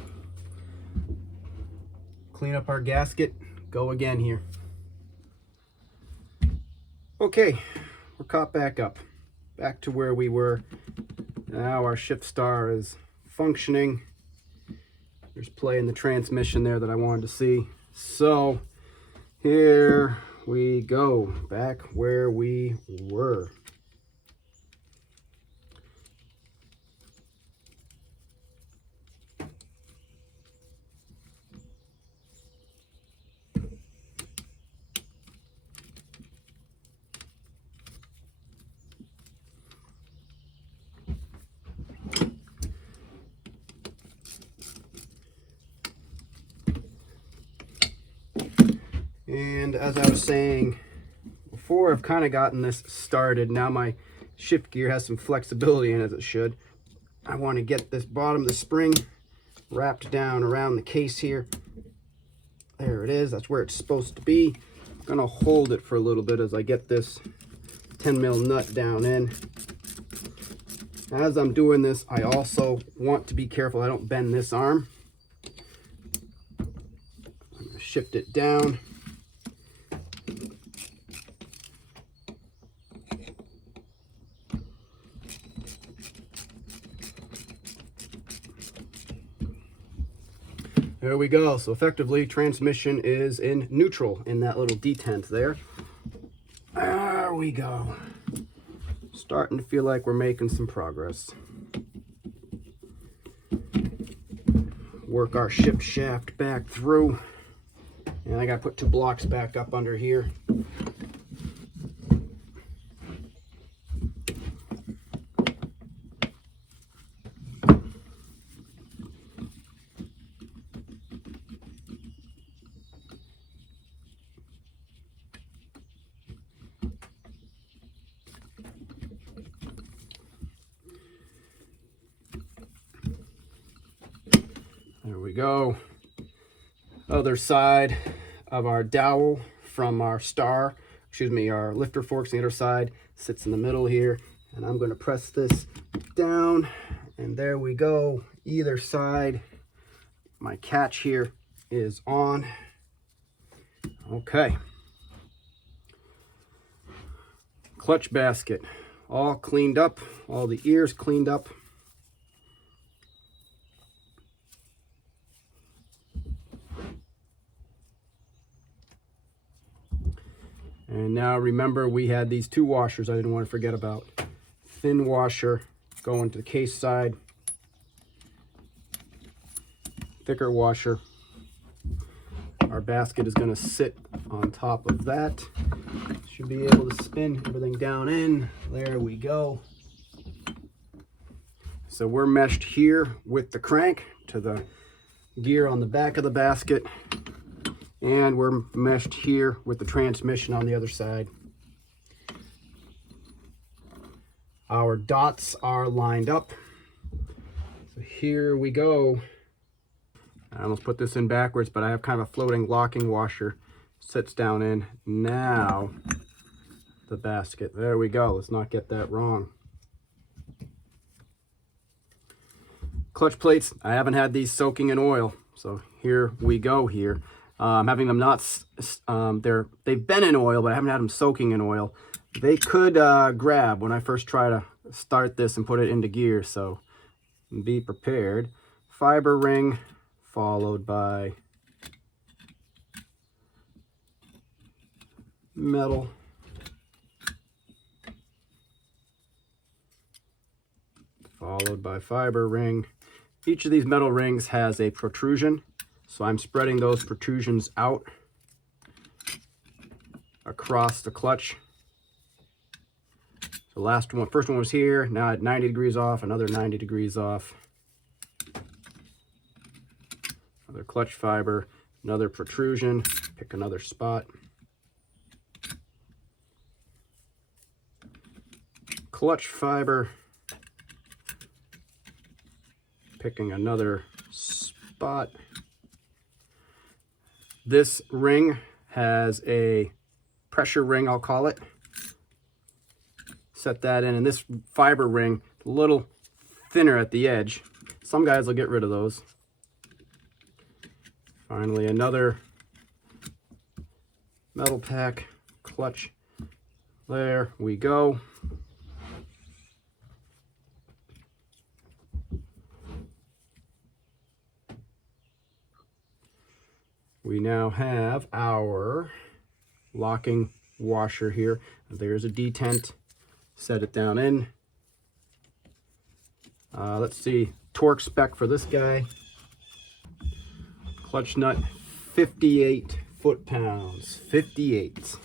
Clean up our gasket, go again here. Okay, we're caught back up. Back to where we were. Now our shift star is functioning. There's play in the transmission there that I wanted to see. So here we go, back where we were. And as I was saying before, I've kind of gotten this started. Now my shift gear has some flexibility in it, as it should. I want to get this bottom of the spring wrapped down around the case here. There it is. That's where it's supposed to be. I'm going to hold it for a little bit as I get this 10 mil nut down in. As I'm doing this, I also want to be careful I don't bend this arm. I'm going to shift it down. There we go. So effectively, transmission is in neutral in that little detent there. There we go. Starting to feel like we're making some progress. Work our ship shaft back through. And I got to put 2 blocks back up under here. There we go. Other side of our dowel from our our lifter forks on the other side sits in the middle here. And I'm going to press this down, and there we go. Either side, my catch here is on. Okay. Clutch basket, all cleaned up, all the ears cleaned up. And now remember, we had these 2 washers I didn't want to forget about. Thin washer going to the case side. Thicker washer. Our basket is going to sit on top of that. Should be able to spin everything down in. There we go. So we're meshed here with the crank to the gear on the back of the basket. And we're meshed here with the transmission on the other side. Our dots are lined up. So here we go. I almost put this in backwards, but I have kind of a floating locking washer. Sits down in. Now the basket. There we go. Let's not get that wrong. Clutch plates. I haven't had these soaking in oil. So here we go here. I'm having them not, they've been in oil, but I haven't had them soaking in oil. They could grab when I first try to start this and put it into gear, so be prepared. Fiber ring followed by metal. Followed by fiber ring. Each of these metal rings has a protrusion. So I'm spreading those protrusions out across the clutch. So first one was here, now at 90 degrees off, another 90 degrees off. Another clutch fiber, another protrusion, pick another spot. Clutch fiber, picking another spot. This ring has a pressure ring, I'll call it. Set that in, and this fiber ring, a little thinner at the edge. Some guys will get rid of those. Finally, another metal pack, clutch. There we go. We now have our locking washer here. There's a detent. Set it down in. Let's see, torque spec for this guy. Clutch nut, 58 foot-pounds. 58.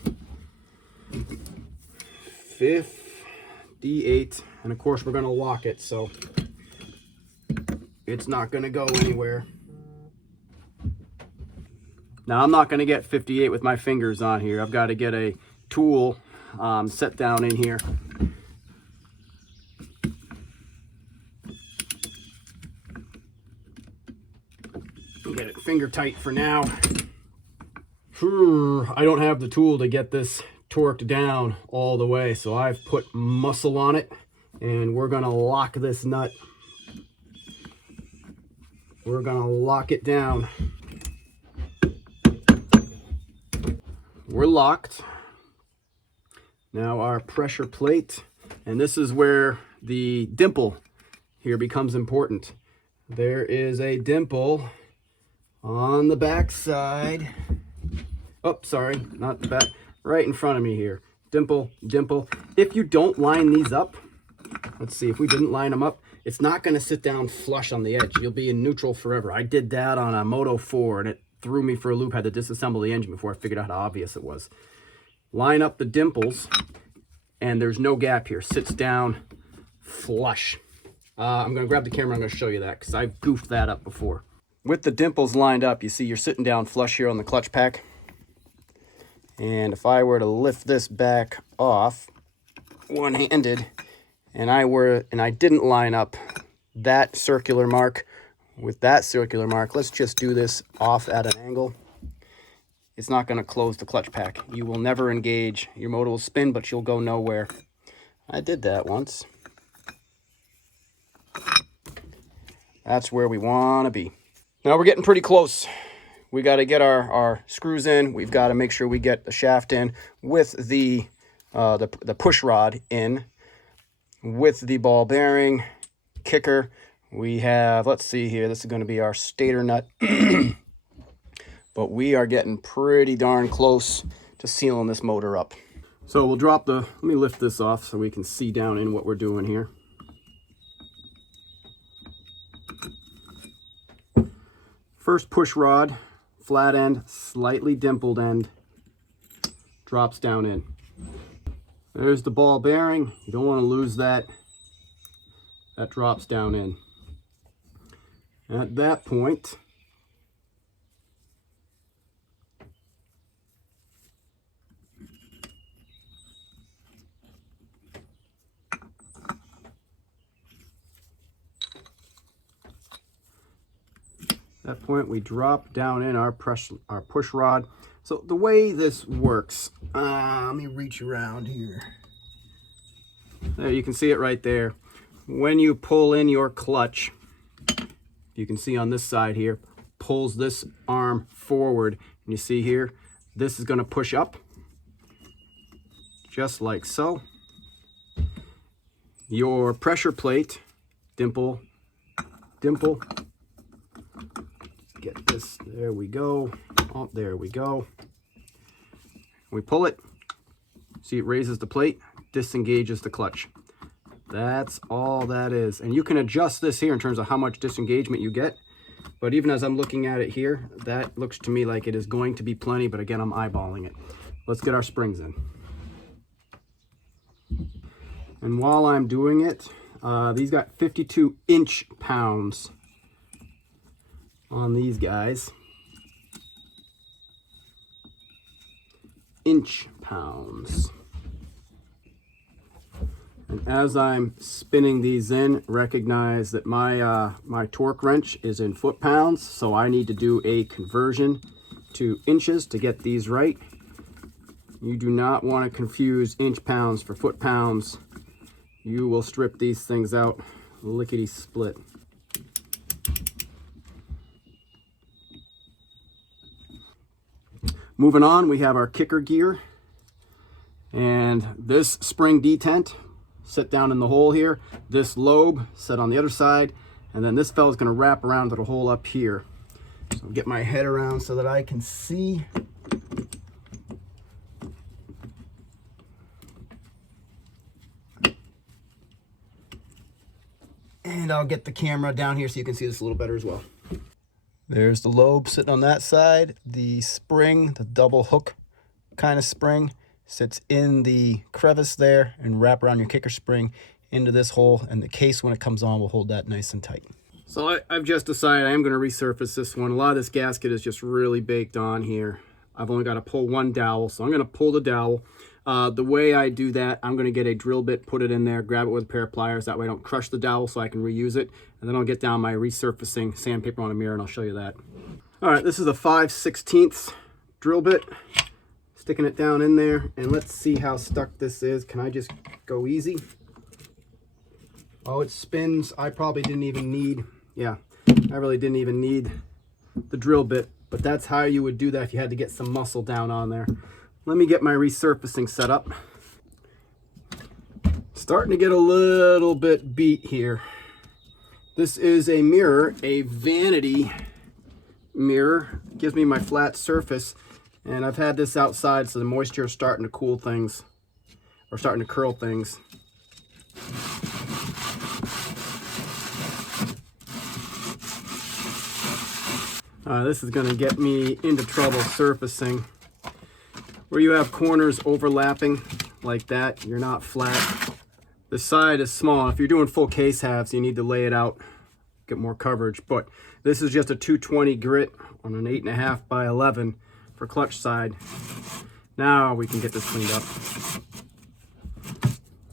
58. And of course we're going to lock it, so it's not going to go anywhere. Now I'm not going to get 58 with my fingers on here. I've got to get a tool set down in here. Get it finger tight for now. I don't have the tool to get this torqued down all the way, so I've put muscle on it, and we're gonna lock this nut. We're gonna lock it down. We're locked. Now our pressure plate, and this is where the dimple here becomes important. There is a dimple on the back side. Oh, sorry, not the back. Right in front of me here. Dimple, dimple. If you don't line these up, let's see, if we didn't line them up, it's not going to sit down flush on the edge. You'll be in neutral forever. I did that on a Moto 4, and it threw me for a loop. Had to disassemble the engine before I figured out how obvious it was. Line up the dimples, and there's no gap here. Sits down flush. I'm going to grab the camera. I'm going to show you that because I've goofed that up before. With the dimples lined up, you see you're sitting down flush here on the clutch pack. And if I were to lift this back off one-handed, and I didn't line up that circular mark with that circular mark, let's just do this off at an angle. It's not going to close the clutch pack. You will never engage. Your motor will spin, but you'll go nowhere. I did that once. That's where we want to be. Now we're getting pretty close. We got to get our screws in. We've got to make sure we get the shaft in with the push rod in, with the ball bearing, kicker. We have, let's see here, this is going to be our stator nut. But we are getting pretty darn close to sealing this motor up. So we'll drop let me lift this off so we can see down in what we're doing here. First push rod, flat end, slightly dimpled end, drops down in. There's the ball bearing. You don't want to lose that. That drops down in. At that point, we drop down in our push rod. So the way this works, let me reach around here. There, you can see it right there. When you pull in your clutch, you can see on this side here, pulls this arm forward. And you see here, this is going to push up, just like so. Your pressure plate, dimple, dimple. Get this, there we go. Oh, there we go. We pull it. See, it raises the plate, disengages the clutch. That's all that is. And you can adjust this here in terms of how much disengagement you get. But even as I'm looking at it here, that looks to me like it is going to be plenty. But again, I'm eyeballing it. Let's get our springs in. And while I'm doing it, these got 52 inch-pounds on these guys. Inch-pounds. And as I'm spinning these in, recognize that my torque wrench is in foot-pounds, so I need to do a conversion to inches to get these right. You do not want to confuse inch-pounds for foot-pounds. You will strip these things out lickety-split. Moving on, we have our kicker gear. And this spring detent set down in the hole here. This lobe set on the other side. And then this fella's going to wrap around to the hole up here. So I'll get my head around so that I can see. And I'll get the camera down here so you can see this a little better as well. There's the lobe sitting on that side. The spring, the double hook kind of spring, sits in the crevice there and wrap around your kicker spring into this hole. And the case, when it comes on, will hold that nice and tight. So I've just decided I am going to resurface this one. A lot of this gasket is just really baked on here. I've only got to pull one dowel, so I'm going to pull the dowel. The way I do that, I'm going to get a drill bit, put it in there, grab it with a pair of pliers. That way I don't crush the dowel so I can reuse it. And then I'll get down my resurfacing sandpaper on a mirror and I'll show you that. All right, this is a 5/16 drill bit. Sticking it down in there, and let's see how stuck this is. Can I just go easy? Oh, it spins. I probably didn't even need, yeah, I really didn't even need the drill bit, but that's how you would do that if you had to get some muscle down on there. Let me get my resurfacing set up. Starting to get a little bit beat here. This is a mirror, a vanity mirror. Gives me my flat surface, and I've had this outside, so the moisture is starting to cool things, or starting to curl things. This is going to get me into trouble surfacing. Where you have corners overlapping like that, you're not flat. The side is small. If you're doing full case halves, you need to lay it out, get more coverage. But this is just a 220 grit on an 8.5 by 11 for clutch side. Now we can get this cleaned up.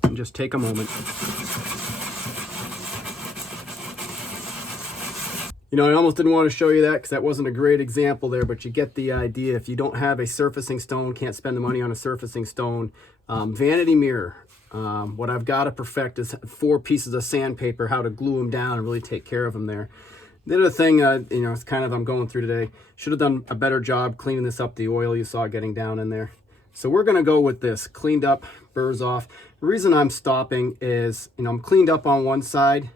And just take a moment. You know, I almost didn't want to show you that because that wasn't a great example there, but you get the idea. If you don't have a surfacing stone, can't spend the money on a surfacing stone, vanity mirror. What I've got to perfect is 4 pieces of sandpaper, how to glue them down and really take care of them there. The other thing, you know, it's kind of I'm going through today, should have done a better job cleaning this up, the oil you saw getting down in there. So we're going to go with this, cleaned up, burrs off. The reason I'm stopping is, you know, I'm cleaned up on one side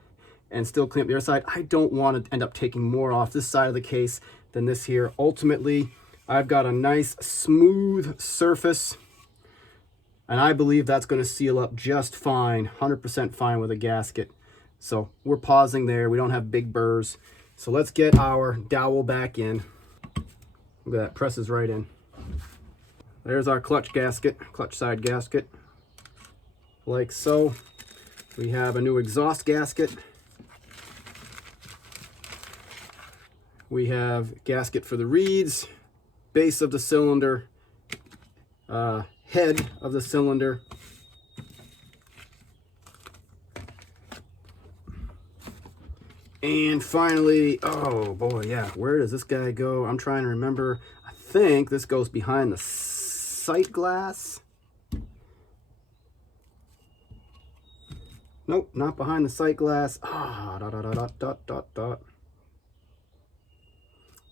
and still clean up the other side. I don't want to end up taking more off this side of the case than this here. Ultimately, I've got a nice smooth surface, and I believe that's going to seal up just fine, 100% fine with a gasket. So we're pausing there. We don't have big burrs. So let's get our dowel back in. Look at that, presses right in. There's our clutch gasket, clutch side gasket, like so. We have a new exhaust gasket. We have gasket for the reeds, base of the cylinder, head of the cylinder, and finally, oh boy, yeah, where does this guy go? I'm trying to remember. I think this goes behind the sight glass. Nope, not behind the sight glass.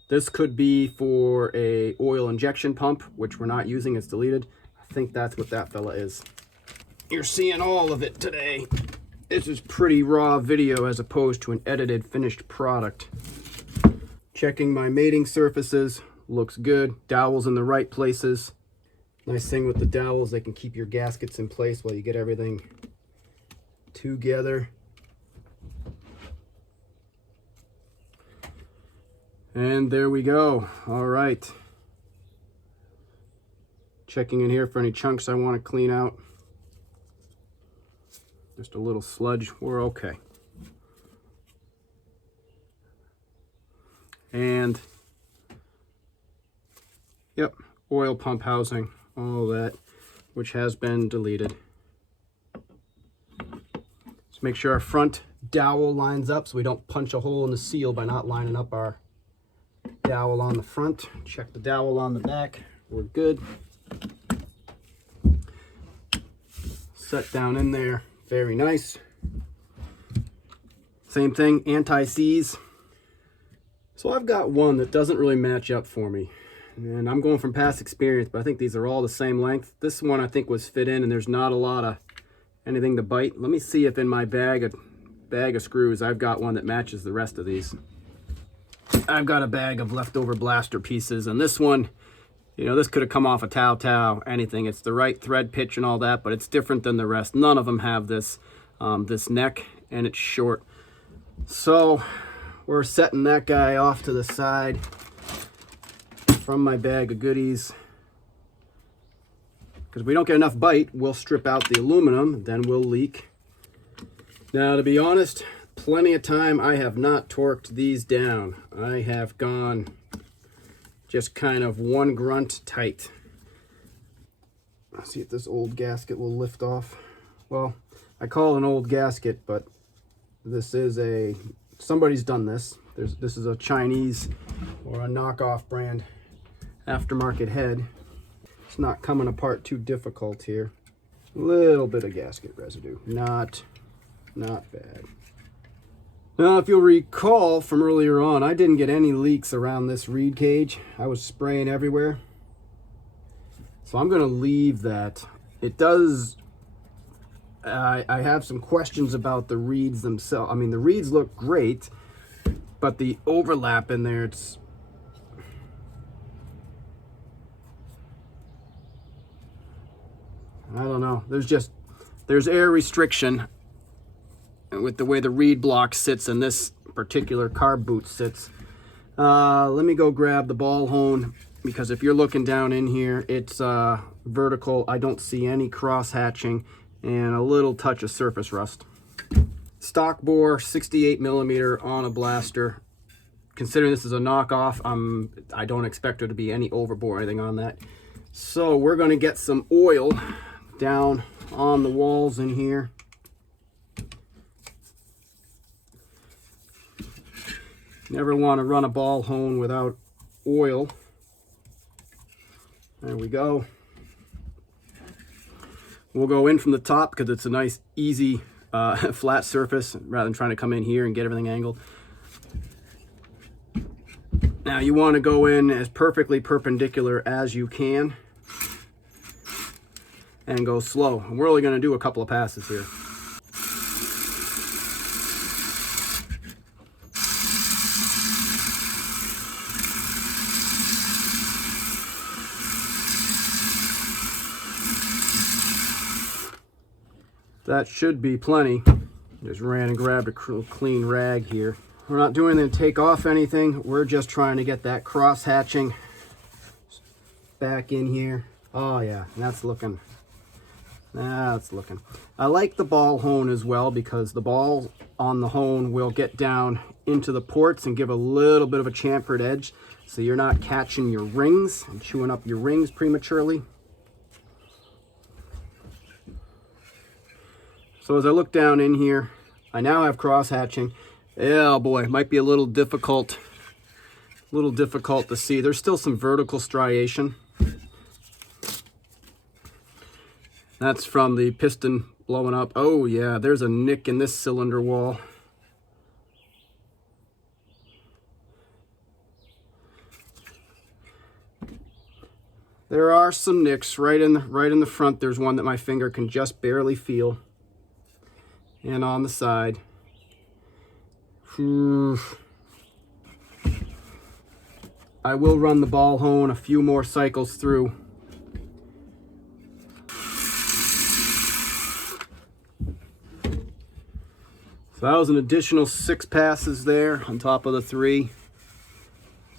This could be for a oil injection pump, which we're not using, it's deleted. I think that's what that fella is. You're seeing all of it today. This is pretty raw video as opposed to an edited finished product. Checking my mating surfaces, looks good. Dowels in the right places. Nice thing with the dowels, they can keep your gaskets in place while you get everything together. And there we go. All right. Checking in here for any chunks I want to clean out. Just a little sludge. We're okay. And yep, oil pump housing, all that, which has been deleted. Let's make sure our front dowel lines up so we don't punch a hole in the seal by not lining up our dowel on the front. Check the dowel on the back. We're good. Set down in there. Very nice. Same thing, anti-seize. So I've got one that doesn't really match up for me. And I'm going from past experience, but I think these are all the same length. This one I think was fit in and there's not a lot of anything to bite. Let me see if in my bag of screws I've got one that matches the rest of these. I've got a bag of leftover blaster pieces, and this one, you know, this could have come off a Tao, anything. It's the right thread pitch and all that, but it's different than the rest. None of them have this, this neck, and it's short. So we're setting that guy off to the side from my bag of goodies. Because if we don't get enough bite, we'll strip out the aluminum, then we'll leak. Now, to be honest, plenty of time. I have not torqued these down. I have gone just kind of one grunt tight. Let's see if this old gasket will lift off. Well, I call it an old gasket, but this is somebody's done this. This is a Chinese or a knockoff brand aftermarket head. It's not coming apart too difficult here. A little bit of gasket residue, not bad. Now, if you'll recall from earlier on, I didn't get any leaks around this reed cage. I was spraying everywhere. So I'm gonna leave that. It does, I have some questions about the reeds themselves. I mean, the reeds look great, but the overlap in there, I don't know. There's air restriction with the way the reed block sits and this particular carb boot sits. Let me go grab the ball hone, because if you're looking down in here, it's vertical. I don't see any cross hatching and a little touch of surface rust. Stock bore 68 millimeter on a Blaster. Considering this is a knockoff, I don't expect there to be any overbore or anything on that. So we're going to get some oil down on the walls in here. Never want to run a ball hone without oil. There we go. We'll go in from the top because it's a nice, easy, flat surface rather than trying to come in here and get everything angled. Now you want to go in as perfectly perpendicular as you can and go slow. And we're only going to do a couple of passes here. That should be plenty. Just ran and grabbed a clean rag here. We're not doing anything to take off anything. We're just trying to get that cross hatching back in here. Oh yeah, that's looking. I like the ball hone as well, because the ball on the hone will get down into the ports and give a little bit of a chamfered edge, so you're not catching your rings and chewing up your rings prematurely. So as I look down in here, I now have cross hatching. Oh boy, might be a little difficult to see. There's still some vertical striation. That's from the piston blowing up. Oh yeah, there's a nick in this cylinder wall. There are some nicks right in the front. There's one that my finger can just barely feel. And on the side. I will run the ball hone a few more cycles through. So that was an additional 6 passes there on top of the 3.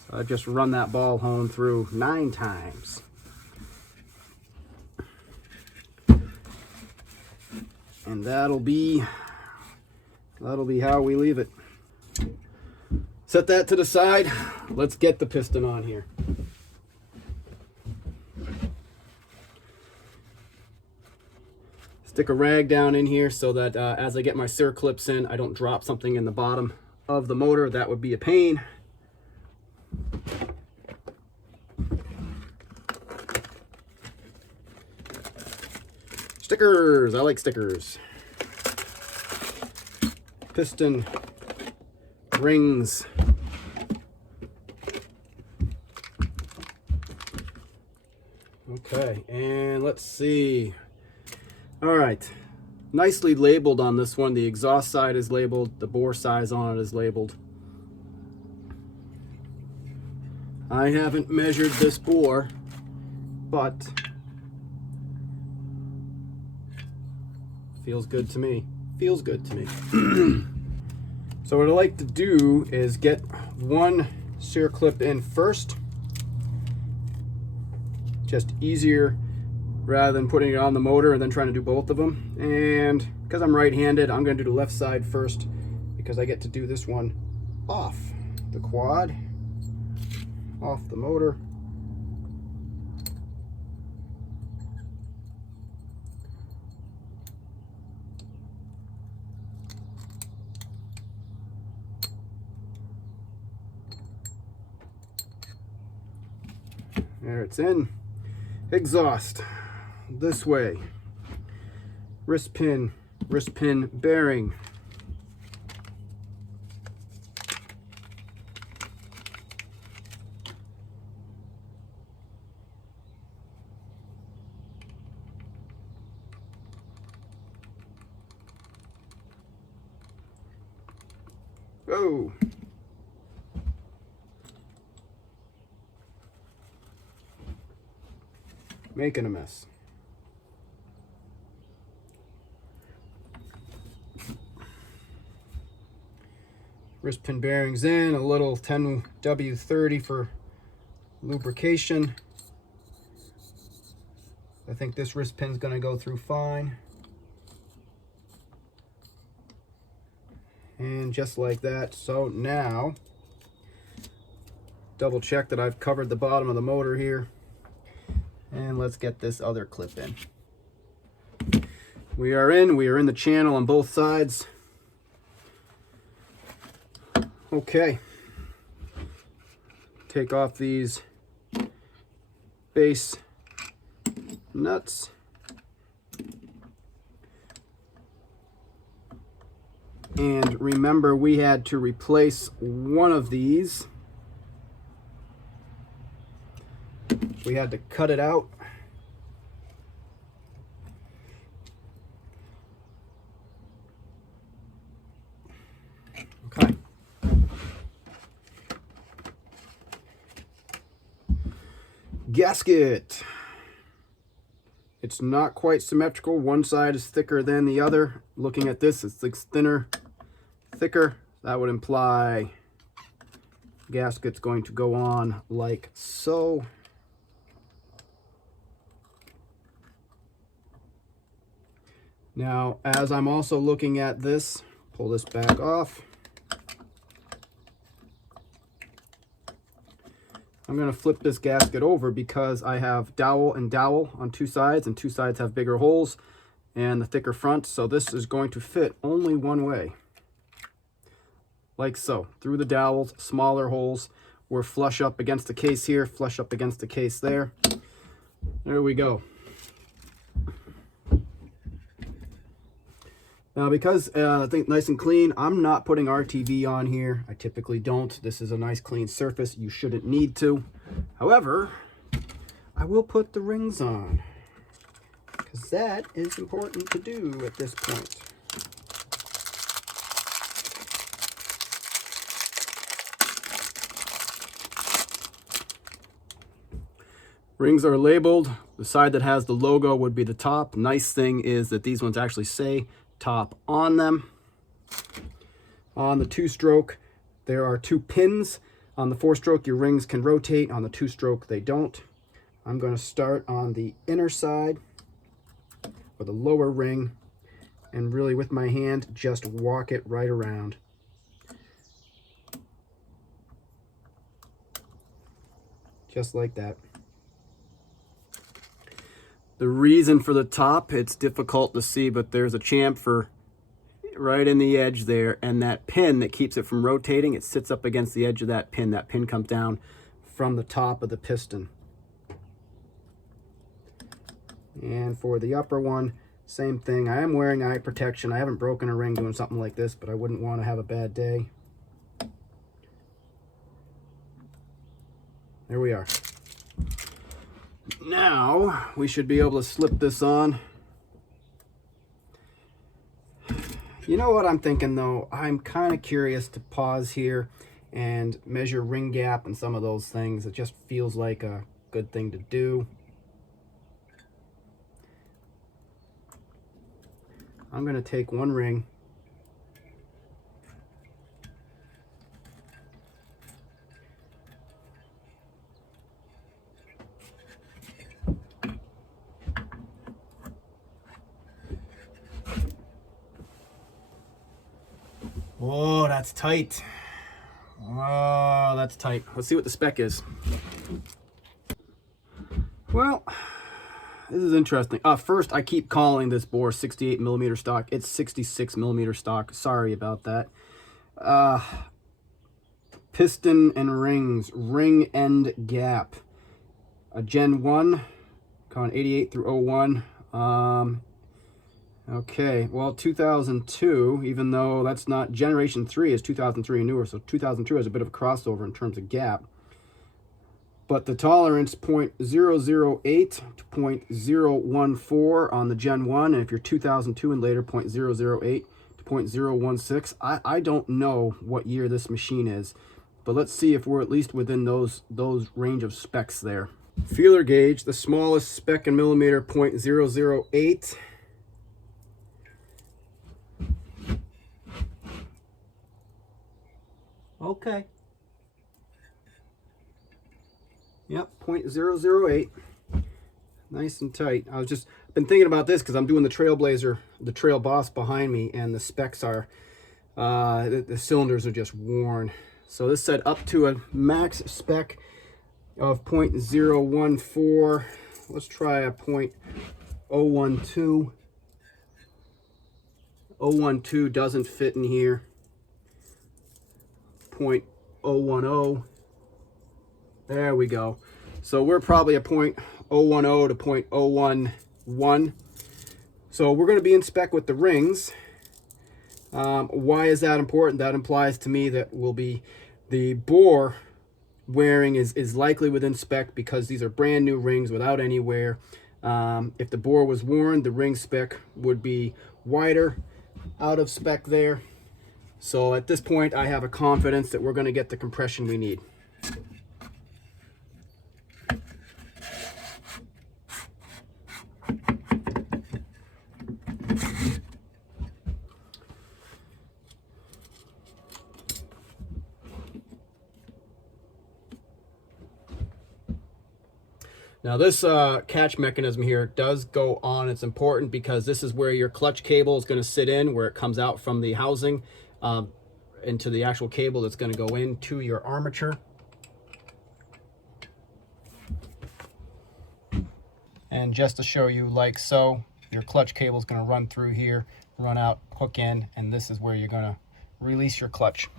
So I just run that ball hone through 9 times. And that'll be how we leave it. Set that to the side. Let's get the piston on here. Stick a rag down in here so that as I get my circlips in, I don't drop something in the bottom of the motor. That would be a pain. Stickers, I like stickers. Piston rings. Okay, and let's see. All right, nicely labeled on this one. The exhaust side is labeled, the bore size on it is labeled. I haven't measured this bore, but feels good to me. Feels good to me. So what I like to do is get one circlip in first. Just easier rather than putting it on the motor and then trying to do both of them. And because I'm right-handed, I'm going to do the left side first because I get to do this one off the quad, off the motor. There it's in. Exhaust this way. Wrist pin bearing. Oh. Making a mess. Wrist pin bearings in, a little 10W30 for lubrication. I think this wrist pin's gonna go through fine. And just like that. So now, double check that I've covered the bottom of the motor here. And let's get this other clip in. We are in the channel on both sides. Okay. Take off these base nuts. And remember, we had to replace one of these. We had to cut it out. Okay. Gasket. It's not quite symmetrical. One side is thicker than the other. Looking at this, it's thinner, thicker. That would imply gasket's going to go on like so. Now, as I'm also looking at this, pull this back off. I'm going to flip this gasket over because I have dowel and dowel on two sides, and two sides have bigger holes and the thicker front. So this is going to fit only one way. Like so. Through the dowels, smaller holes. We're flush up against the case here, flush up against the case there. There we go. Now, because I think nice and clean, I'm not putting RTV on here. I typically don't. This is a nice clean surface. You shouldn't need to. However, I will put the rings on because that is important to do at this point. Rings are labeled. The side that has the logo would be the top. Nice thing is that these ones actually say top on them. On the two-stroke, there are two pins. On the four-stroke, your rings can rotate. On the two-stroke, they don't. I'm going to start on the inner side or the lower ring, and really with my hand, just walk it right around. Just like that. The reason for the top, it's difficult to see, but there's a chamfer right in the edge there, and that pin that keeps it from rotating, it sits up against the edge of that pin. That pin comes down from the top of the piston. And for the upper one, same thing. I am wearing eye protection. I haven't broken a ring doing something like this, but I wouldn't want to have a bad day. There we are. Now we should be able to slip this on. You know what I'm thinking though? I'm kind of curious to pause here and measure ring gap and some of those things. It just feels like a good thing to do. I'm going to take one ring. Whoa, that's tight. Oh, that's tight. Let's see what the spec is. Well, this is interesting. First, I keep calling this bore 68 millimeter stock. It's 66 millimeter stock. Sorry about that. Piston and rings, ring end gap. A Gen 1, con 88 through 01. Okay, well, 2002, even though that's not, Generation 3 is 2003 and newer, so 2002 has a bit of a crossover in terms of gap. But the tolerance, 0.008 to 0.014 on the Gen 1, and if you're 2002 and later, 0.008 to 0.016. I don't know what year this machine is, but let's see if we're at least within those range of specs there. Feeler gauge, the smallest spec in millimeter, 0.008. Okay. Yep, 0.008. Nice and tight. I was just been thinking about this because I'm doing the Trailblazer, the Trail Boss behind me, and the specs are, the cylinders are just worn. So this said up to a max spec of 0.014. Let's try a 0.012. 012 doesn't fit in here. 0.010. There we go. So we're probably a 0.010 to 0.011. So we're going to be in spec with the rings. Why is that important? That implies to me that the bore wearing is likely within spec because these are brand new rings without any wear. If the bore was worn, the ring spec would be wider, out of spec there. So at this point, I have a confidence that we're going to get the compression we need. Now this catch mechanism here does go on. It's important because this is where your clutch cable is going to sit in, where it comes out from the housing into the actual cable that's going to go into your armature. And just to show you, like so, your clutch cable is going to run through here, run out, hook in, and this is where you're going to release your clutch.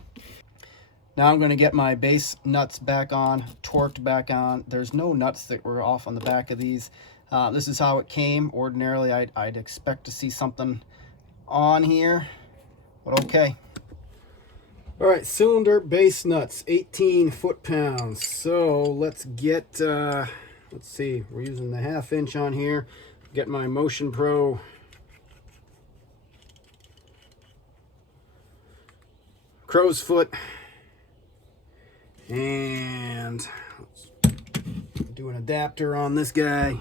Now I'm going to get my base nuts back on, torqued back on. There's no nuts that were off on the back of these. This is how it came. Ordinarily, I'd expect to see something on here, but okay. All right, cylinder base nuts, 18 foot-pounds. So let's get, let's see, we're using the 1/2 inch on here. Get my Motion Pro crow's foot. And let's do an adapter on this guy.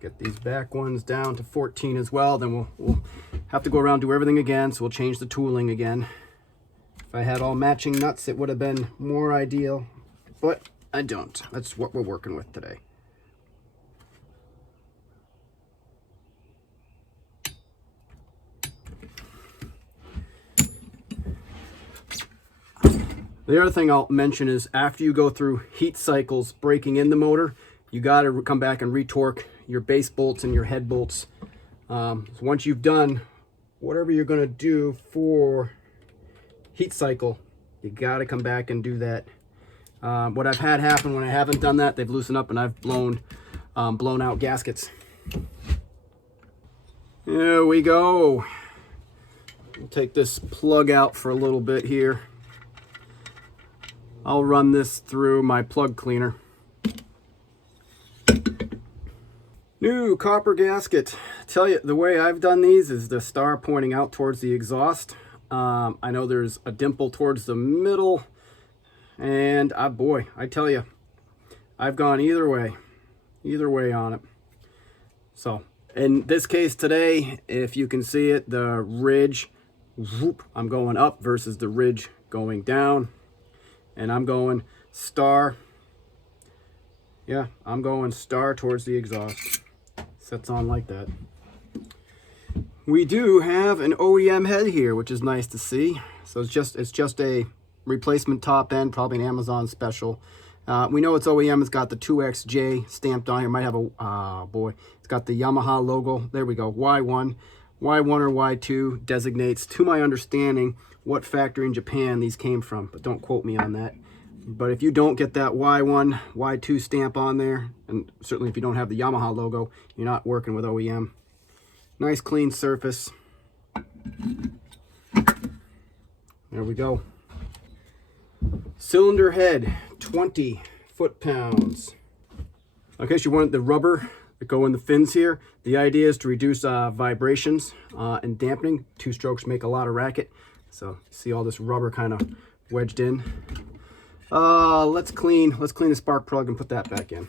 Get these back ones down to 14 as well. Then we'll have to go around and do everything again, so we'll change the tooling again. If I had all matching nuts, it would have been more ideal, but I don't. That's what we're working with today. The other thing I'll mention is after you go through heat cycles breaking in the motor, you got to come back and retorque your base bolts and your head bolts. So once you've done whatever you're going to do for heat cycle, you got to come back and do that. What I've had happen when I haven't done that, they've loosened up and I've blown out gaskets. There we go. We'll take this plug out for a little bit here. I'll run this through my plug cleaner. New copper gasket. Tell you, the way I've done these is the star pointing out towards the exhaust. I know there's a dimple towards the middle, and boy, I tell you, I've gone either way on it. So in this case today, if you can see it, the ridge, whoop, I'm going up versus the ridge going down. And I'm going star. Yeah, I'm going star towards the exhaust. Sets on like that. We do have an OEM head here, which is nice to see. So it's just a replacement top end, probably an Amazon special. We know it's OEM. It's got the 2XJ stamped on here. Might have a, it's got the Yamaha logo. There we go, Y1. Y1 or Y2 designates, to my understanding, what factory in Japan these came from, but don't quote me on that. But if you don't get that Y1, Y2 stamp on there, and certainly if you don't have the Yamaha logo, you're not working with OEM. Nice clean surface. There we go. Cylinder head, 20 foot-pounds. In case you wanted the rubber that go in the fins here, the idea is to reduce vibrations and dampening. 2 strokes make a lot of racket. So see all this rubber kind of wedged in. Let's clean the spark plug and put that back in.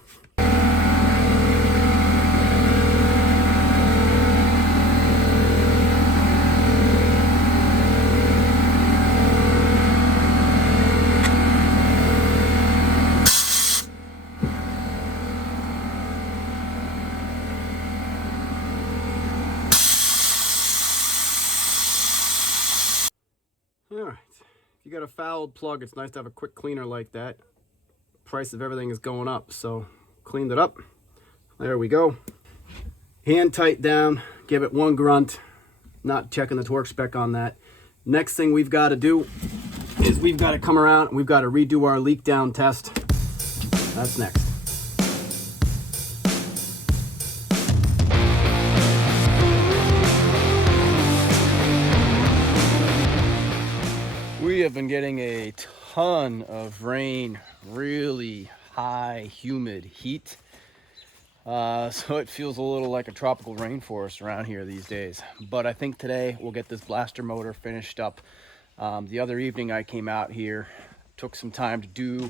All right, if you got a fouled plug, it's nice to have a quick cleaner like that. Price of everything is going up, so cleaned it up. There we go. Hand tight down, give it 1 grunt. Not checking the torque spec on that. Next thing we've got to do is we've got to come around and we've got to redo our leak down test. That's next. We have been getting a ton of rain, really high, humid heat. So it feels a little like a tropical rainforest around here these days. But I think today we'll get this blaster motor finished up. The other evening I came out here, took some time to do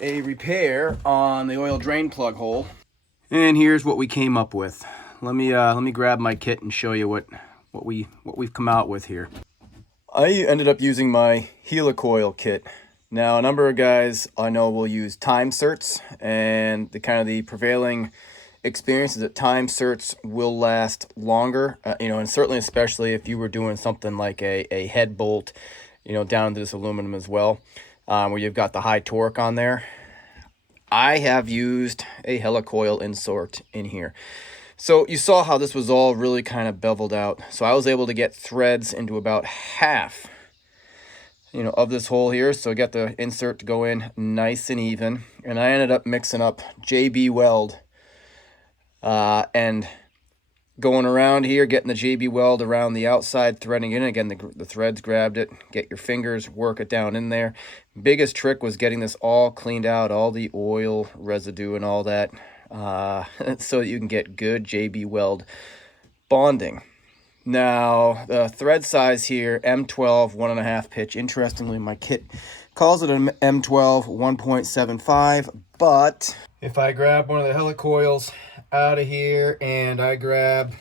a repair on the oil drain plug hole. And here's what we came up with. Let me grab my kit and show you what we've come out with here. I ended up using my helicoil kit. Now, a number of guys I know will use time certs, and the prevailing experience is that time certs will last longer, and certainly especially if you were doing something like a head bolt, down into this aluminum as well, where you've got the high torque on there. I have used a helicoil insert in here. So you saw how this was all really kind of beveled out. So I was able to get threads into about half, of this hole here. So I got the insert to go in nice and even. And I ended up mixing up JB Weld and going around here, getting the JB Weld around the outside, threading in. Again, the threads grabbed it. Get your fingers, work it down in there. Biggest trick was getting this all cleaned out, all the oil residue and all that. So that you can get good JB Weld bonding. Now, the thread size here, M12 1.5 pitch. Interestingly, my kit calls it an M12 1.75, but if I grab one of the helicoils out of here and I grab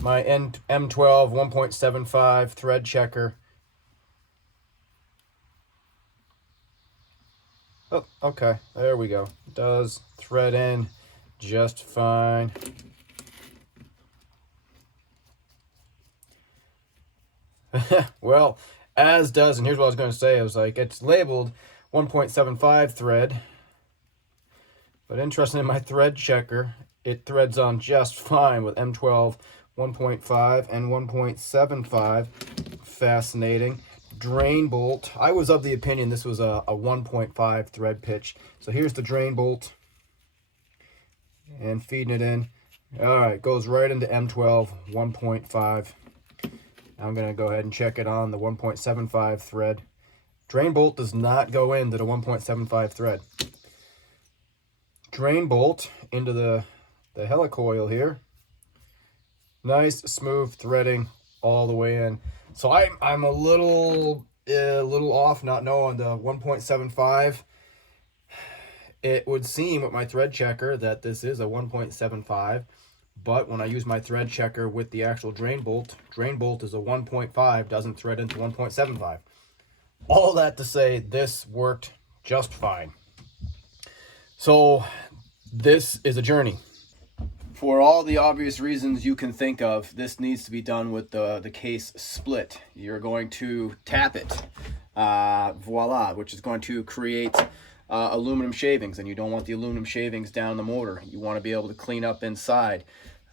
my M12 1.75 thread checker. Oh, okay, there we go. It does thread in just fine. Well, as does, and here's what I was going to say. I was like, it's labeled 1.75 thread. But interestingly, in my thread checker, it threads on just fine with M12 1.5 and 1.75. Fascinating. Drain bolt. I was of the opinion this was a 1.5 thread pitch. So here's the drain bolt. And feeding it in. Alright, goes right into M12 1.5. I'm going to go ahead and check it on the 1.75 thread. Drain bolt does not go into the 1.75 thread. Drain bolt into the helicoil here. Nice smooth threading all the way in. So I'm a little off not knowing the 1.75. It would seem with my thread checker that this is a 1.75, but when I use my thread checker with the actual drain bolt is a 1.5, doesn't thread into 1.75. All that to say, this worked just fine. So this is a journey. For all the obvious reasons you can think of, this needs to be done with the case split. You're going to tap it, voila, which is going to create aluminum shavings, and you don't want the aluminum shavings down the motor. You want to be able to clean up inside.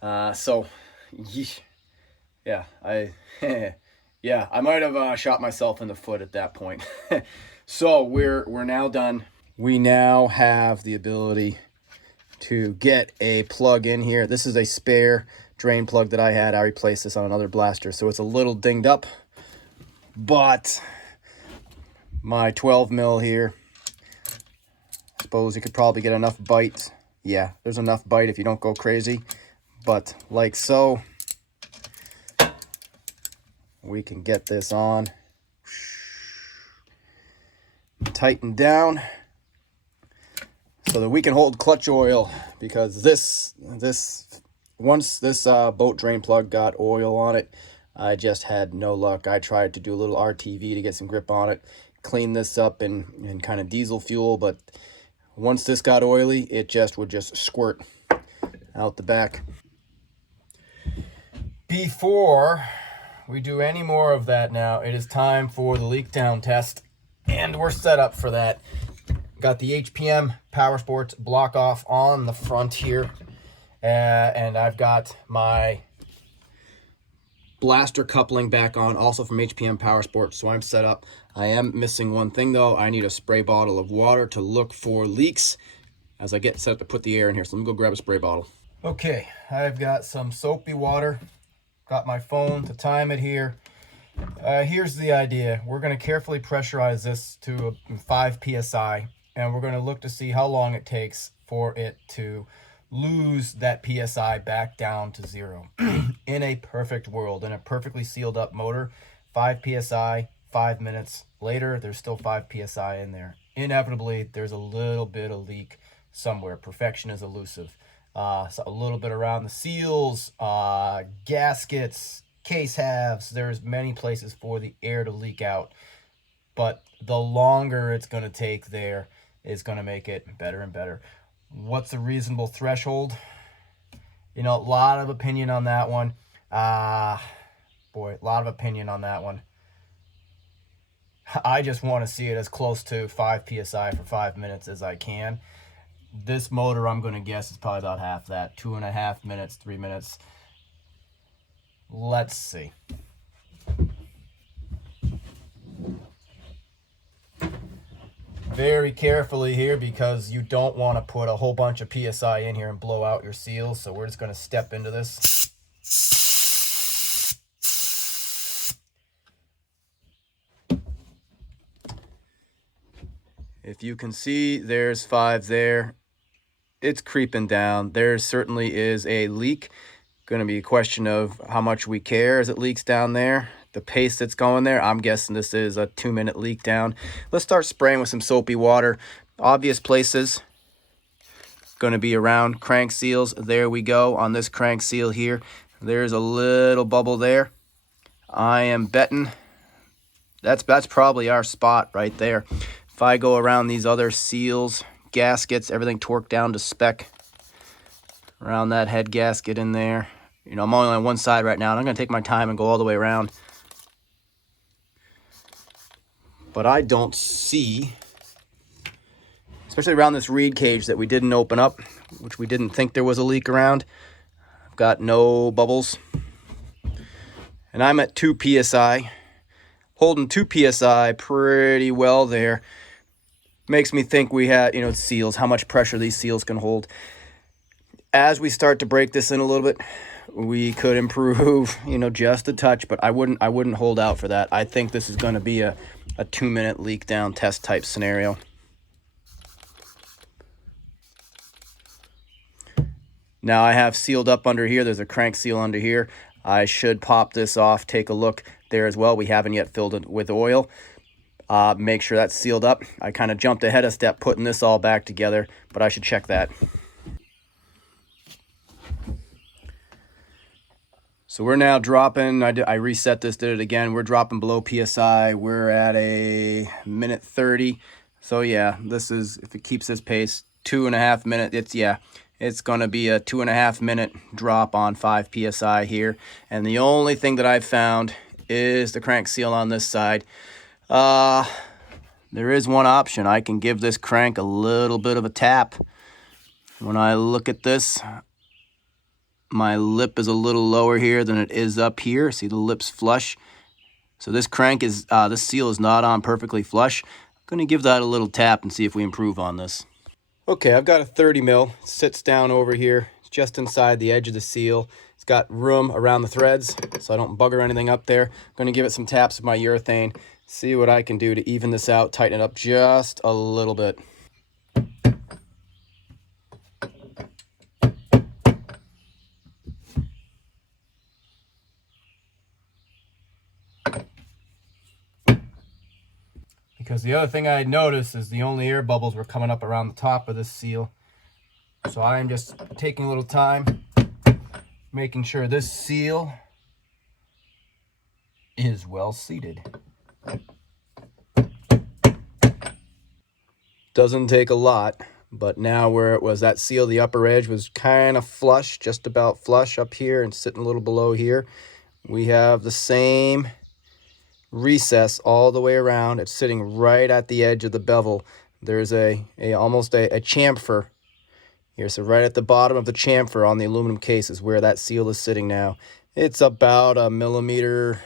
So, yeah, yeah, I might have shot myself in the foot at that point. So we're now done. We now have the ability to get a plug in here. This is a spare drain plug that I had. I replaced this on another blaster, so it's a little dinged up, but my 12 mil here, I suppose you could probably get enough bite. Yeah, there's enough bite if you don't go crazy, but like so, we can get this on, tighten down, so that we can hold clutch oil, because once this boat drain plug got oil on it, I just had no luck. I tried to do a little RTV to get some grip on it, clean this up in kind of diesel fuel, but once this got oily, it would just squirt out the back. Before we do any more of that now, it is time for the leak down test, and we're set up for that. Got the HPM Power Sports block off on the front here, and I've got my blaster coupling back on, also from HPM Power Sports, so I'm set up. I am missing one thing though. I need a spray bottle of water to look for leaks as I get set up to put the air in here. So let me go grab a spray bottle. Okay, I've got some soapy water. Got my phone to time it here. Here's the idea. We're going to carefully pressurize this to 5 psi, and we're going to look to see how long it takes for it to lose that psi back down to 0. In a perfect world, in a perfectly sealed up motor, 5 psi, 5 minutes later, there's still 5 psi in there. Inevitably, there's a little bit of leak somewhere. Perfection is elusive. So a little bit around the seals, gaskets, case halves. There's many places for the air to leak out, but the longer it's going to take there is going to make it better and better. What's a reasonable threshold? You know, a lot of opinion on that one. Boy, a lot of opinion on that one. I just want to see it as close to 5 psi for 5 minutes as I can. This motor, I'm going to guess, is probably about half that. 2.5 minutes, 3 minutes. Let's see. Very carefully here, because you don't want to put a whole bunch of psi in here and blow out your seals. So we're just going to step into this. If you can see, there's 5 there. It's creeping down. There certainly is a leak. Going to be a question of how much we care as it leaks down there. The pace that's going there, I'm guessing this is a 2-minute leak down. Let's start spraying with some soapy water. Obvious places going to be around crank seals. There we go on this crank seal here. There's a little bubble there. I am betting that's probably our spot right there. If I go around these other seals, gaskets, everything torqued down to spec, around that head gasket in there. You know, I'm only on one side right now, and I'm going to take my time and go all the way around. But I don't see, especially around this reed cage that we didn't open up, which we didn't think there was a leak around. I've got no bubbles. And I'm at 2 psi. Holding 2 psi pretty well there. Makes me think we had, you know, seals, how much pressure these seals can hold. As we start to break this in a little bit, we could improve, you know, just a touch, but I wouldn't hold out for that. I think this is going to be a 2-minute leak down test type scenario. Now I have sealed up under here. There's a crank seal under here. I should pop this off, take a look there as well. We haven't yet filled it with oil. Make sure that's sealed up. I kind of jumped ahead a step putting this all back together, but I should check that. So we're now dropping, I reset this, did it again. We're dropping below PSI. We're at a minute 30. So yeah, this is, if it keeps this pace, 2.5 minutes, It's going to be a 2.5 minute drop on 5 psi here. And the only thing that I've found is the crank seal on this side. There is one option. I can give this crank a little bit of a tap. When I look at this, my lip is a little lower here than it is up here. See, the lip's flush. So this crank is, this seal is not on perfectly flush. I'm going to give that a little tap and see if we improve on this. Okay, I've got a 30 mil. It sits down over here. It's just inside the edge of the seal. It's got room around the threads, so I don't bugger anything up there. I'm going to give it some taps with my urethane. See what I can do to even this out, tighten it up just a little bit. Because the other thing I had noticed is the only air bubbles were coming up around the top of this seal. So I'm just taking a little time, making sure this seal is well seated. Doesn't take a lot, but now where it was that seal, the upper edge was kind of flush, just about flush up here and sitting a little below here. We have the same recess all the way around. It's sitting right at the edge of the bevel. There's almost a chamfer here, so right at the bottom of the chamfer on the aluminum case is where that seal is sitting now. It's about a millimeter,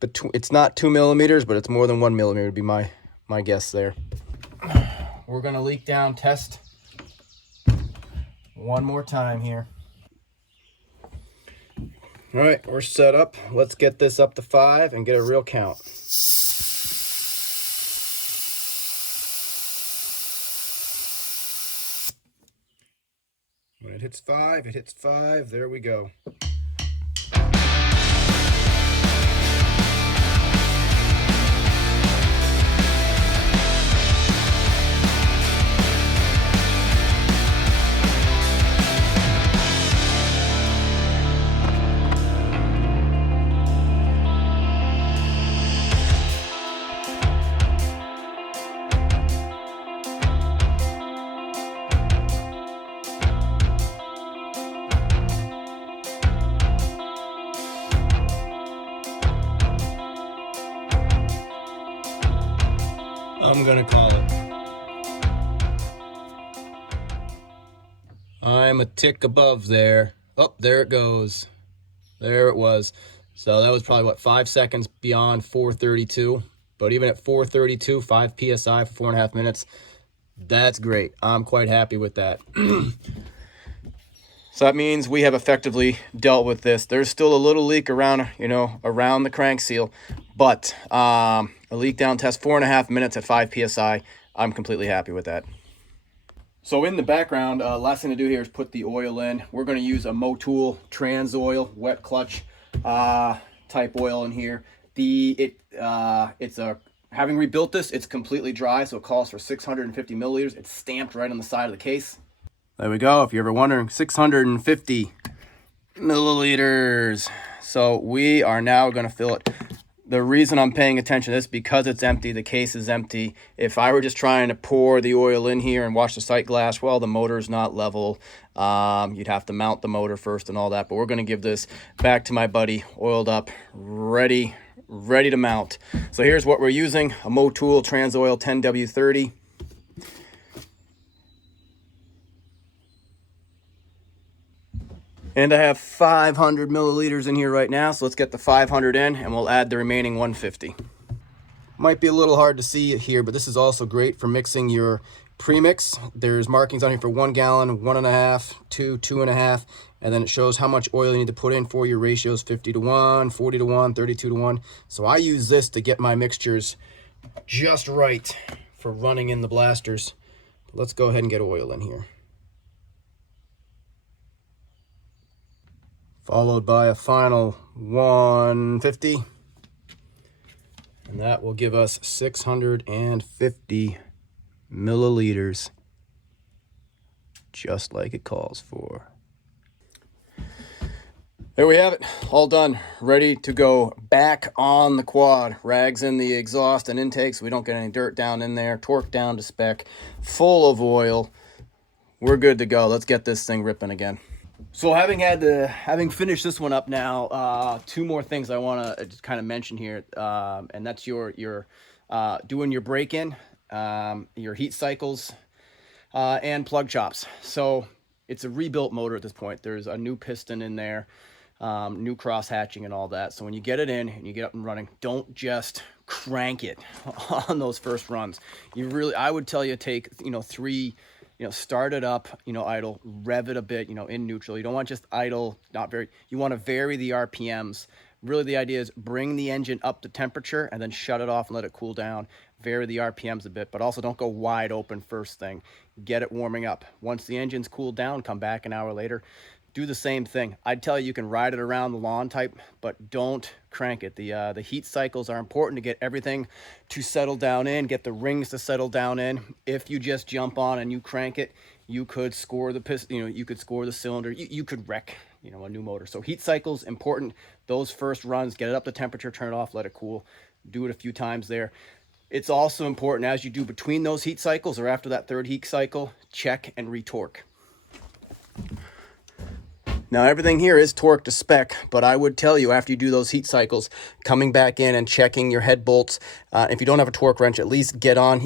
it's not 2 millimeters, but it's more than 1 millimeter would be my guess there. We're gonna leak down test one more time here. All right, we're set up. Let's get this up to 5 and get a real count. When it hits 5, it hits 5. There we go. I'm gonna call it. I'm a tick above there. Oh, there it goes. There it was. So that was probably, what, 5 seconds beyond 432. But even at 432, 5 PSI for 4.5 minutes, that's great. I'm quite happy with that. So that means we have effectively dealt with this. There's still a little leak around, around the crank seal, but a leak down test, 4.5 minutes at 5 PSI. I'm completely happy with that. So in the background, last thing to do here is put the oil in. We're going to use a Motul trans oil, wet clutch type oil in here. Having rebuilt this, it's completely dry, so it calls for 650 milliliters. It's stamped right on the side of the case. There we go. If you're ever wondering, 650 milliliters. So we are now going to fill it. The reason I'm paying attention to this, because it's empty, the case is empty. If I were just trying to pour the oil in here and wash the sight glass, well, the motor's not level. You'd have to mount the motor first and all that. But we're going to give this back to my buddy, oiled up, ready to mount. So here's what we're using: a Motul Trans Oil 10W30. And I have 500 milliliters in here right now, so let's get the 500 in, and we'll add the remaining 150. Might be a little hard to see it here, but this is also great for mixing your premix. There's markings on here for 1 gallon, 1.5, 2, 2.5, and then it shows how much oil you need to put in for your ratios: 50 to 1, 40 to 1, 32 to 1. So I use this to get my mixtures just right for running in the blasters. Let's go ahead and get oil in here. Followed by a final 150. And that will give us 650 milliliters, just like it calls for. There we have it, all done, ready to go back on the quad. Rags in the exhaust and intake so we don't get any dirt down in there. Torque down to spec, full of oil. we're good to go. Let's get this thing ripping again. So having finished this one up now, two more things I want to just kind of mention here, and that's your doing your break-in, your heat cycles, and plug chops. So it's a rebuilt motor at this point. There's a new piston in there, new cross hatching and all that. So when you get it in and you get up and running, don't just crank it on those first runs. I would tell you take, three, start it up, idle, rev it a bit, in neutral. You don't want just idle, you want to vary the RPMs. Really the idea is bring the engine up to temperature and then shut it off and let it cool down. Vary the RPMs a bit, but also don't go wide open first thing. Get it warming up. Once the engine's cooled down, come back an hour later, do the same thing. I'd tell you can ride it around the lawn type, but don't crank it. The heat cycles are important to get everything to settle down in, get the rings to settle down in. If you just jump on and you crank it, you could score the piston, you could score the cylinder, you could wreck, a new motor. So heat cycles important. Those first runs, get it up to temperature, turn it off, let it cool. Do it a few times there. It's also important as you do between those heat cycles or after that third heat cycle, check and retorque. Now everything here is torque to spec, but I would tell you after you do those heat cycles, coming back in and checking your head bolts. If you don't have a torque wrench, at least get on,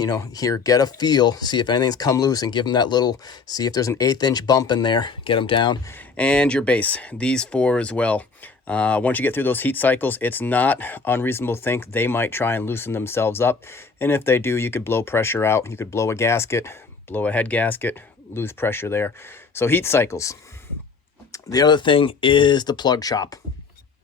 get a feel, see if anything's come loose and give them that little, see if there's an 1/8 inch bump in there, get them down. And your base, these four as well. Once you get through those heat cycles, it's not unreasonable to think they might try and loosen themselves up. And if they do, you could blow pressure out. You could blow a gasket, blow a head gasket, lose pressure there. So heat cycles. The other thing is the plug chop.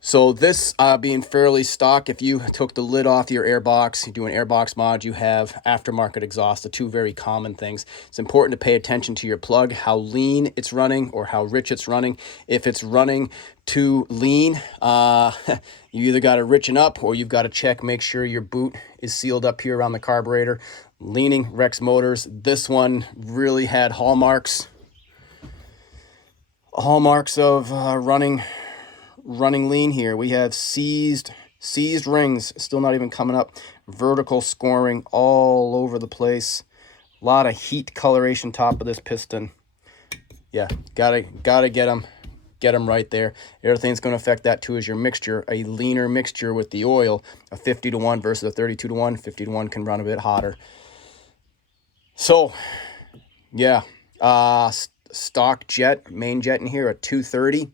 So this being fairly stock, if you took the lid off your airbox, you do an airbox mod, you have aftermarket exhaust, the two very common things. It's important to pay attention to your plug, how lean it's running or how rich it's running. If it's running too lean, you either got to richen up or you've got to check, make sure your boot is sealed up here around the carburetor. Leaning wrecks motors. This one really had hallmarks of running lean here. We have seized rings, still not even coming up. Vertical scoring all over the place. A lot of heat coloration top of this piston. Yeah, gotta get them right there. The other thing that's going to affect that too is your mixture. A leaner mixture with the oil, a 50-to-1 versus a 32-to-1. 50-to-1 can run a bit hotter. So, yeah, stock jet, main jet in here, a 230.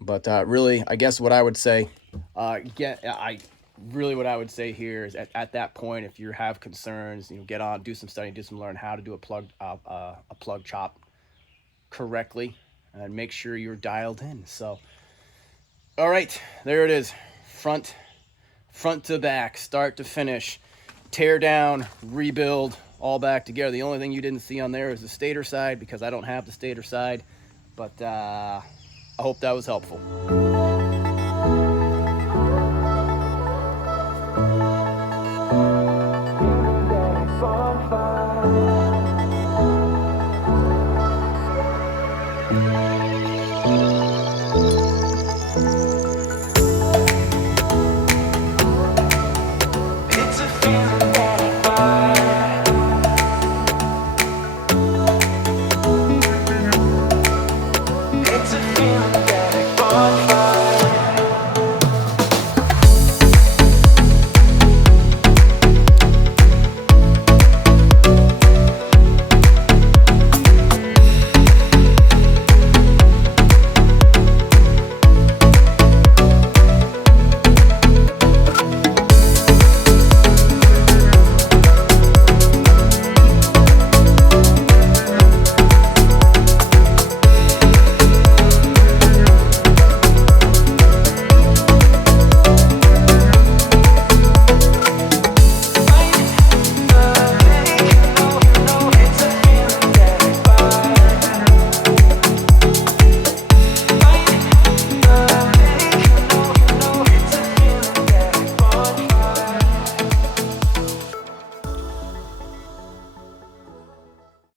But really, I guess what I would say, what I would say here is at that point, if you have concerns, get on, do some studying, do some learn how to do a plug chop correctly, and make sure you're dialed in. So, all right, there it is, front to back, start to finish, tear down, rebuild, all back together. The only thing you didn't see on there is the stator side because I don't have the stator side, but I hope that was helpful.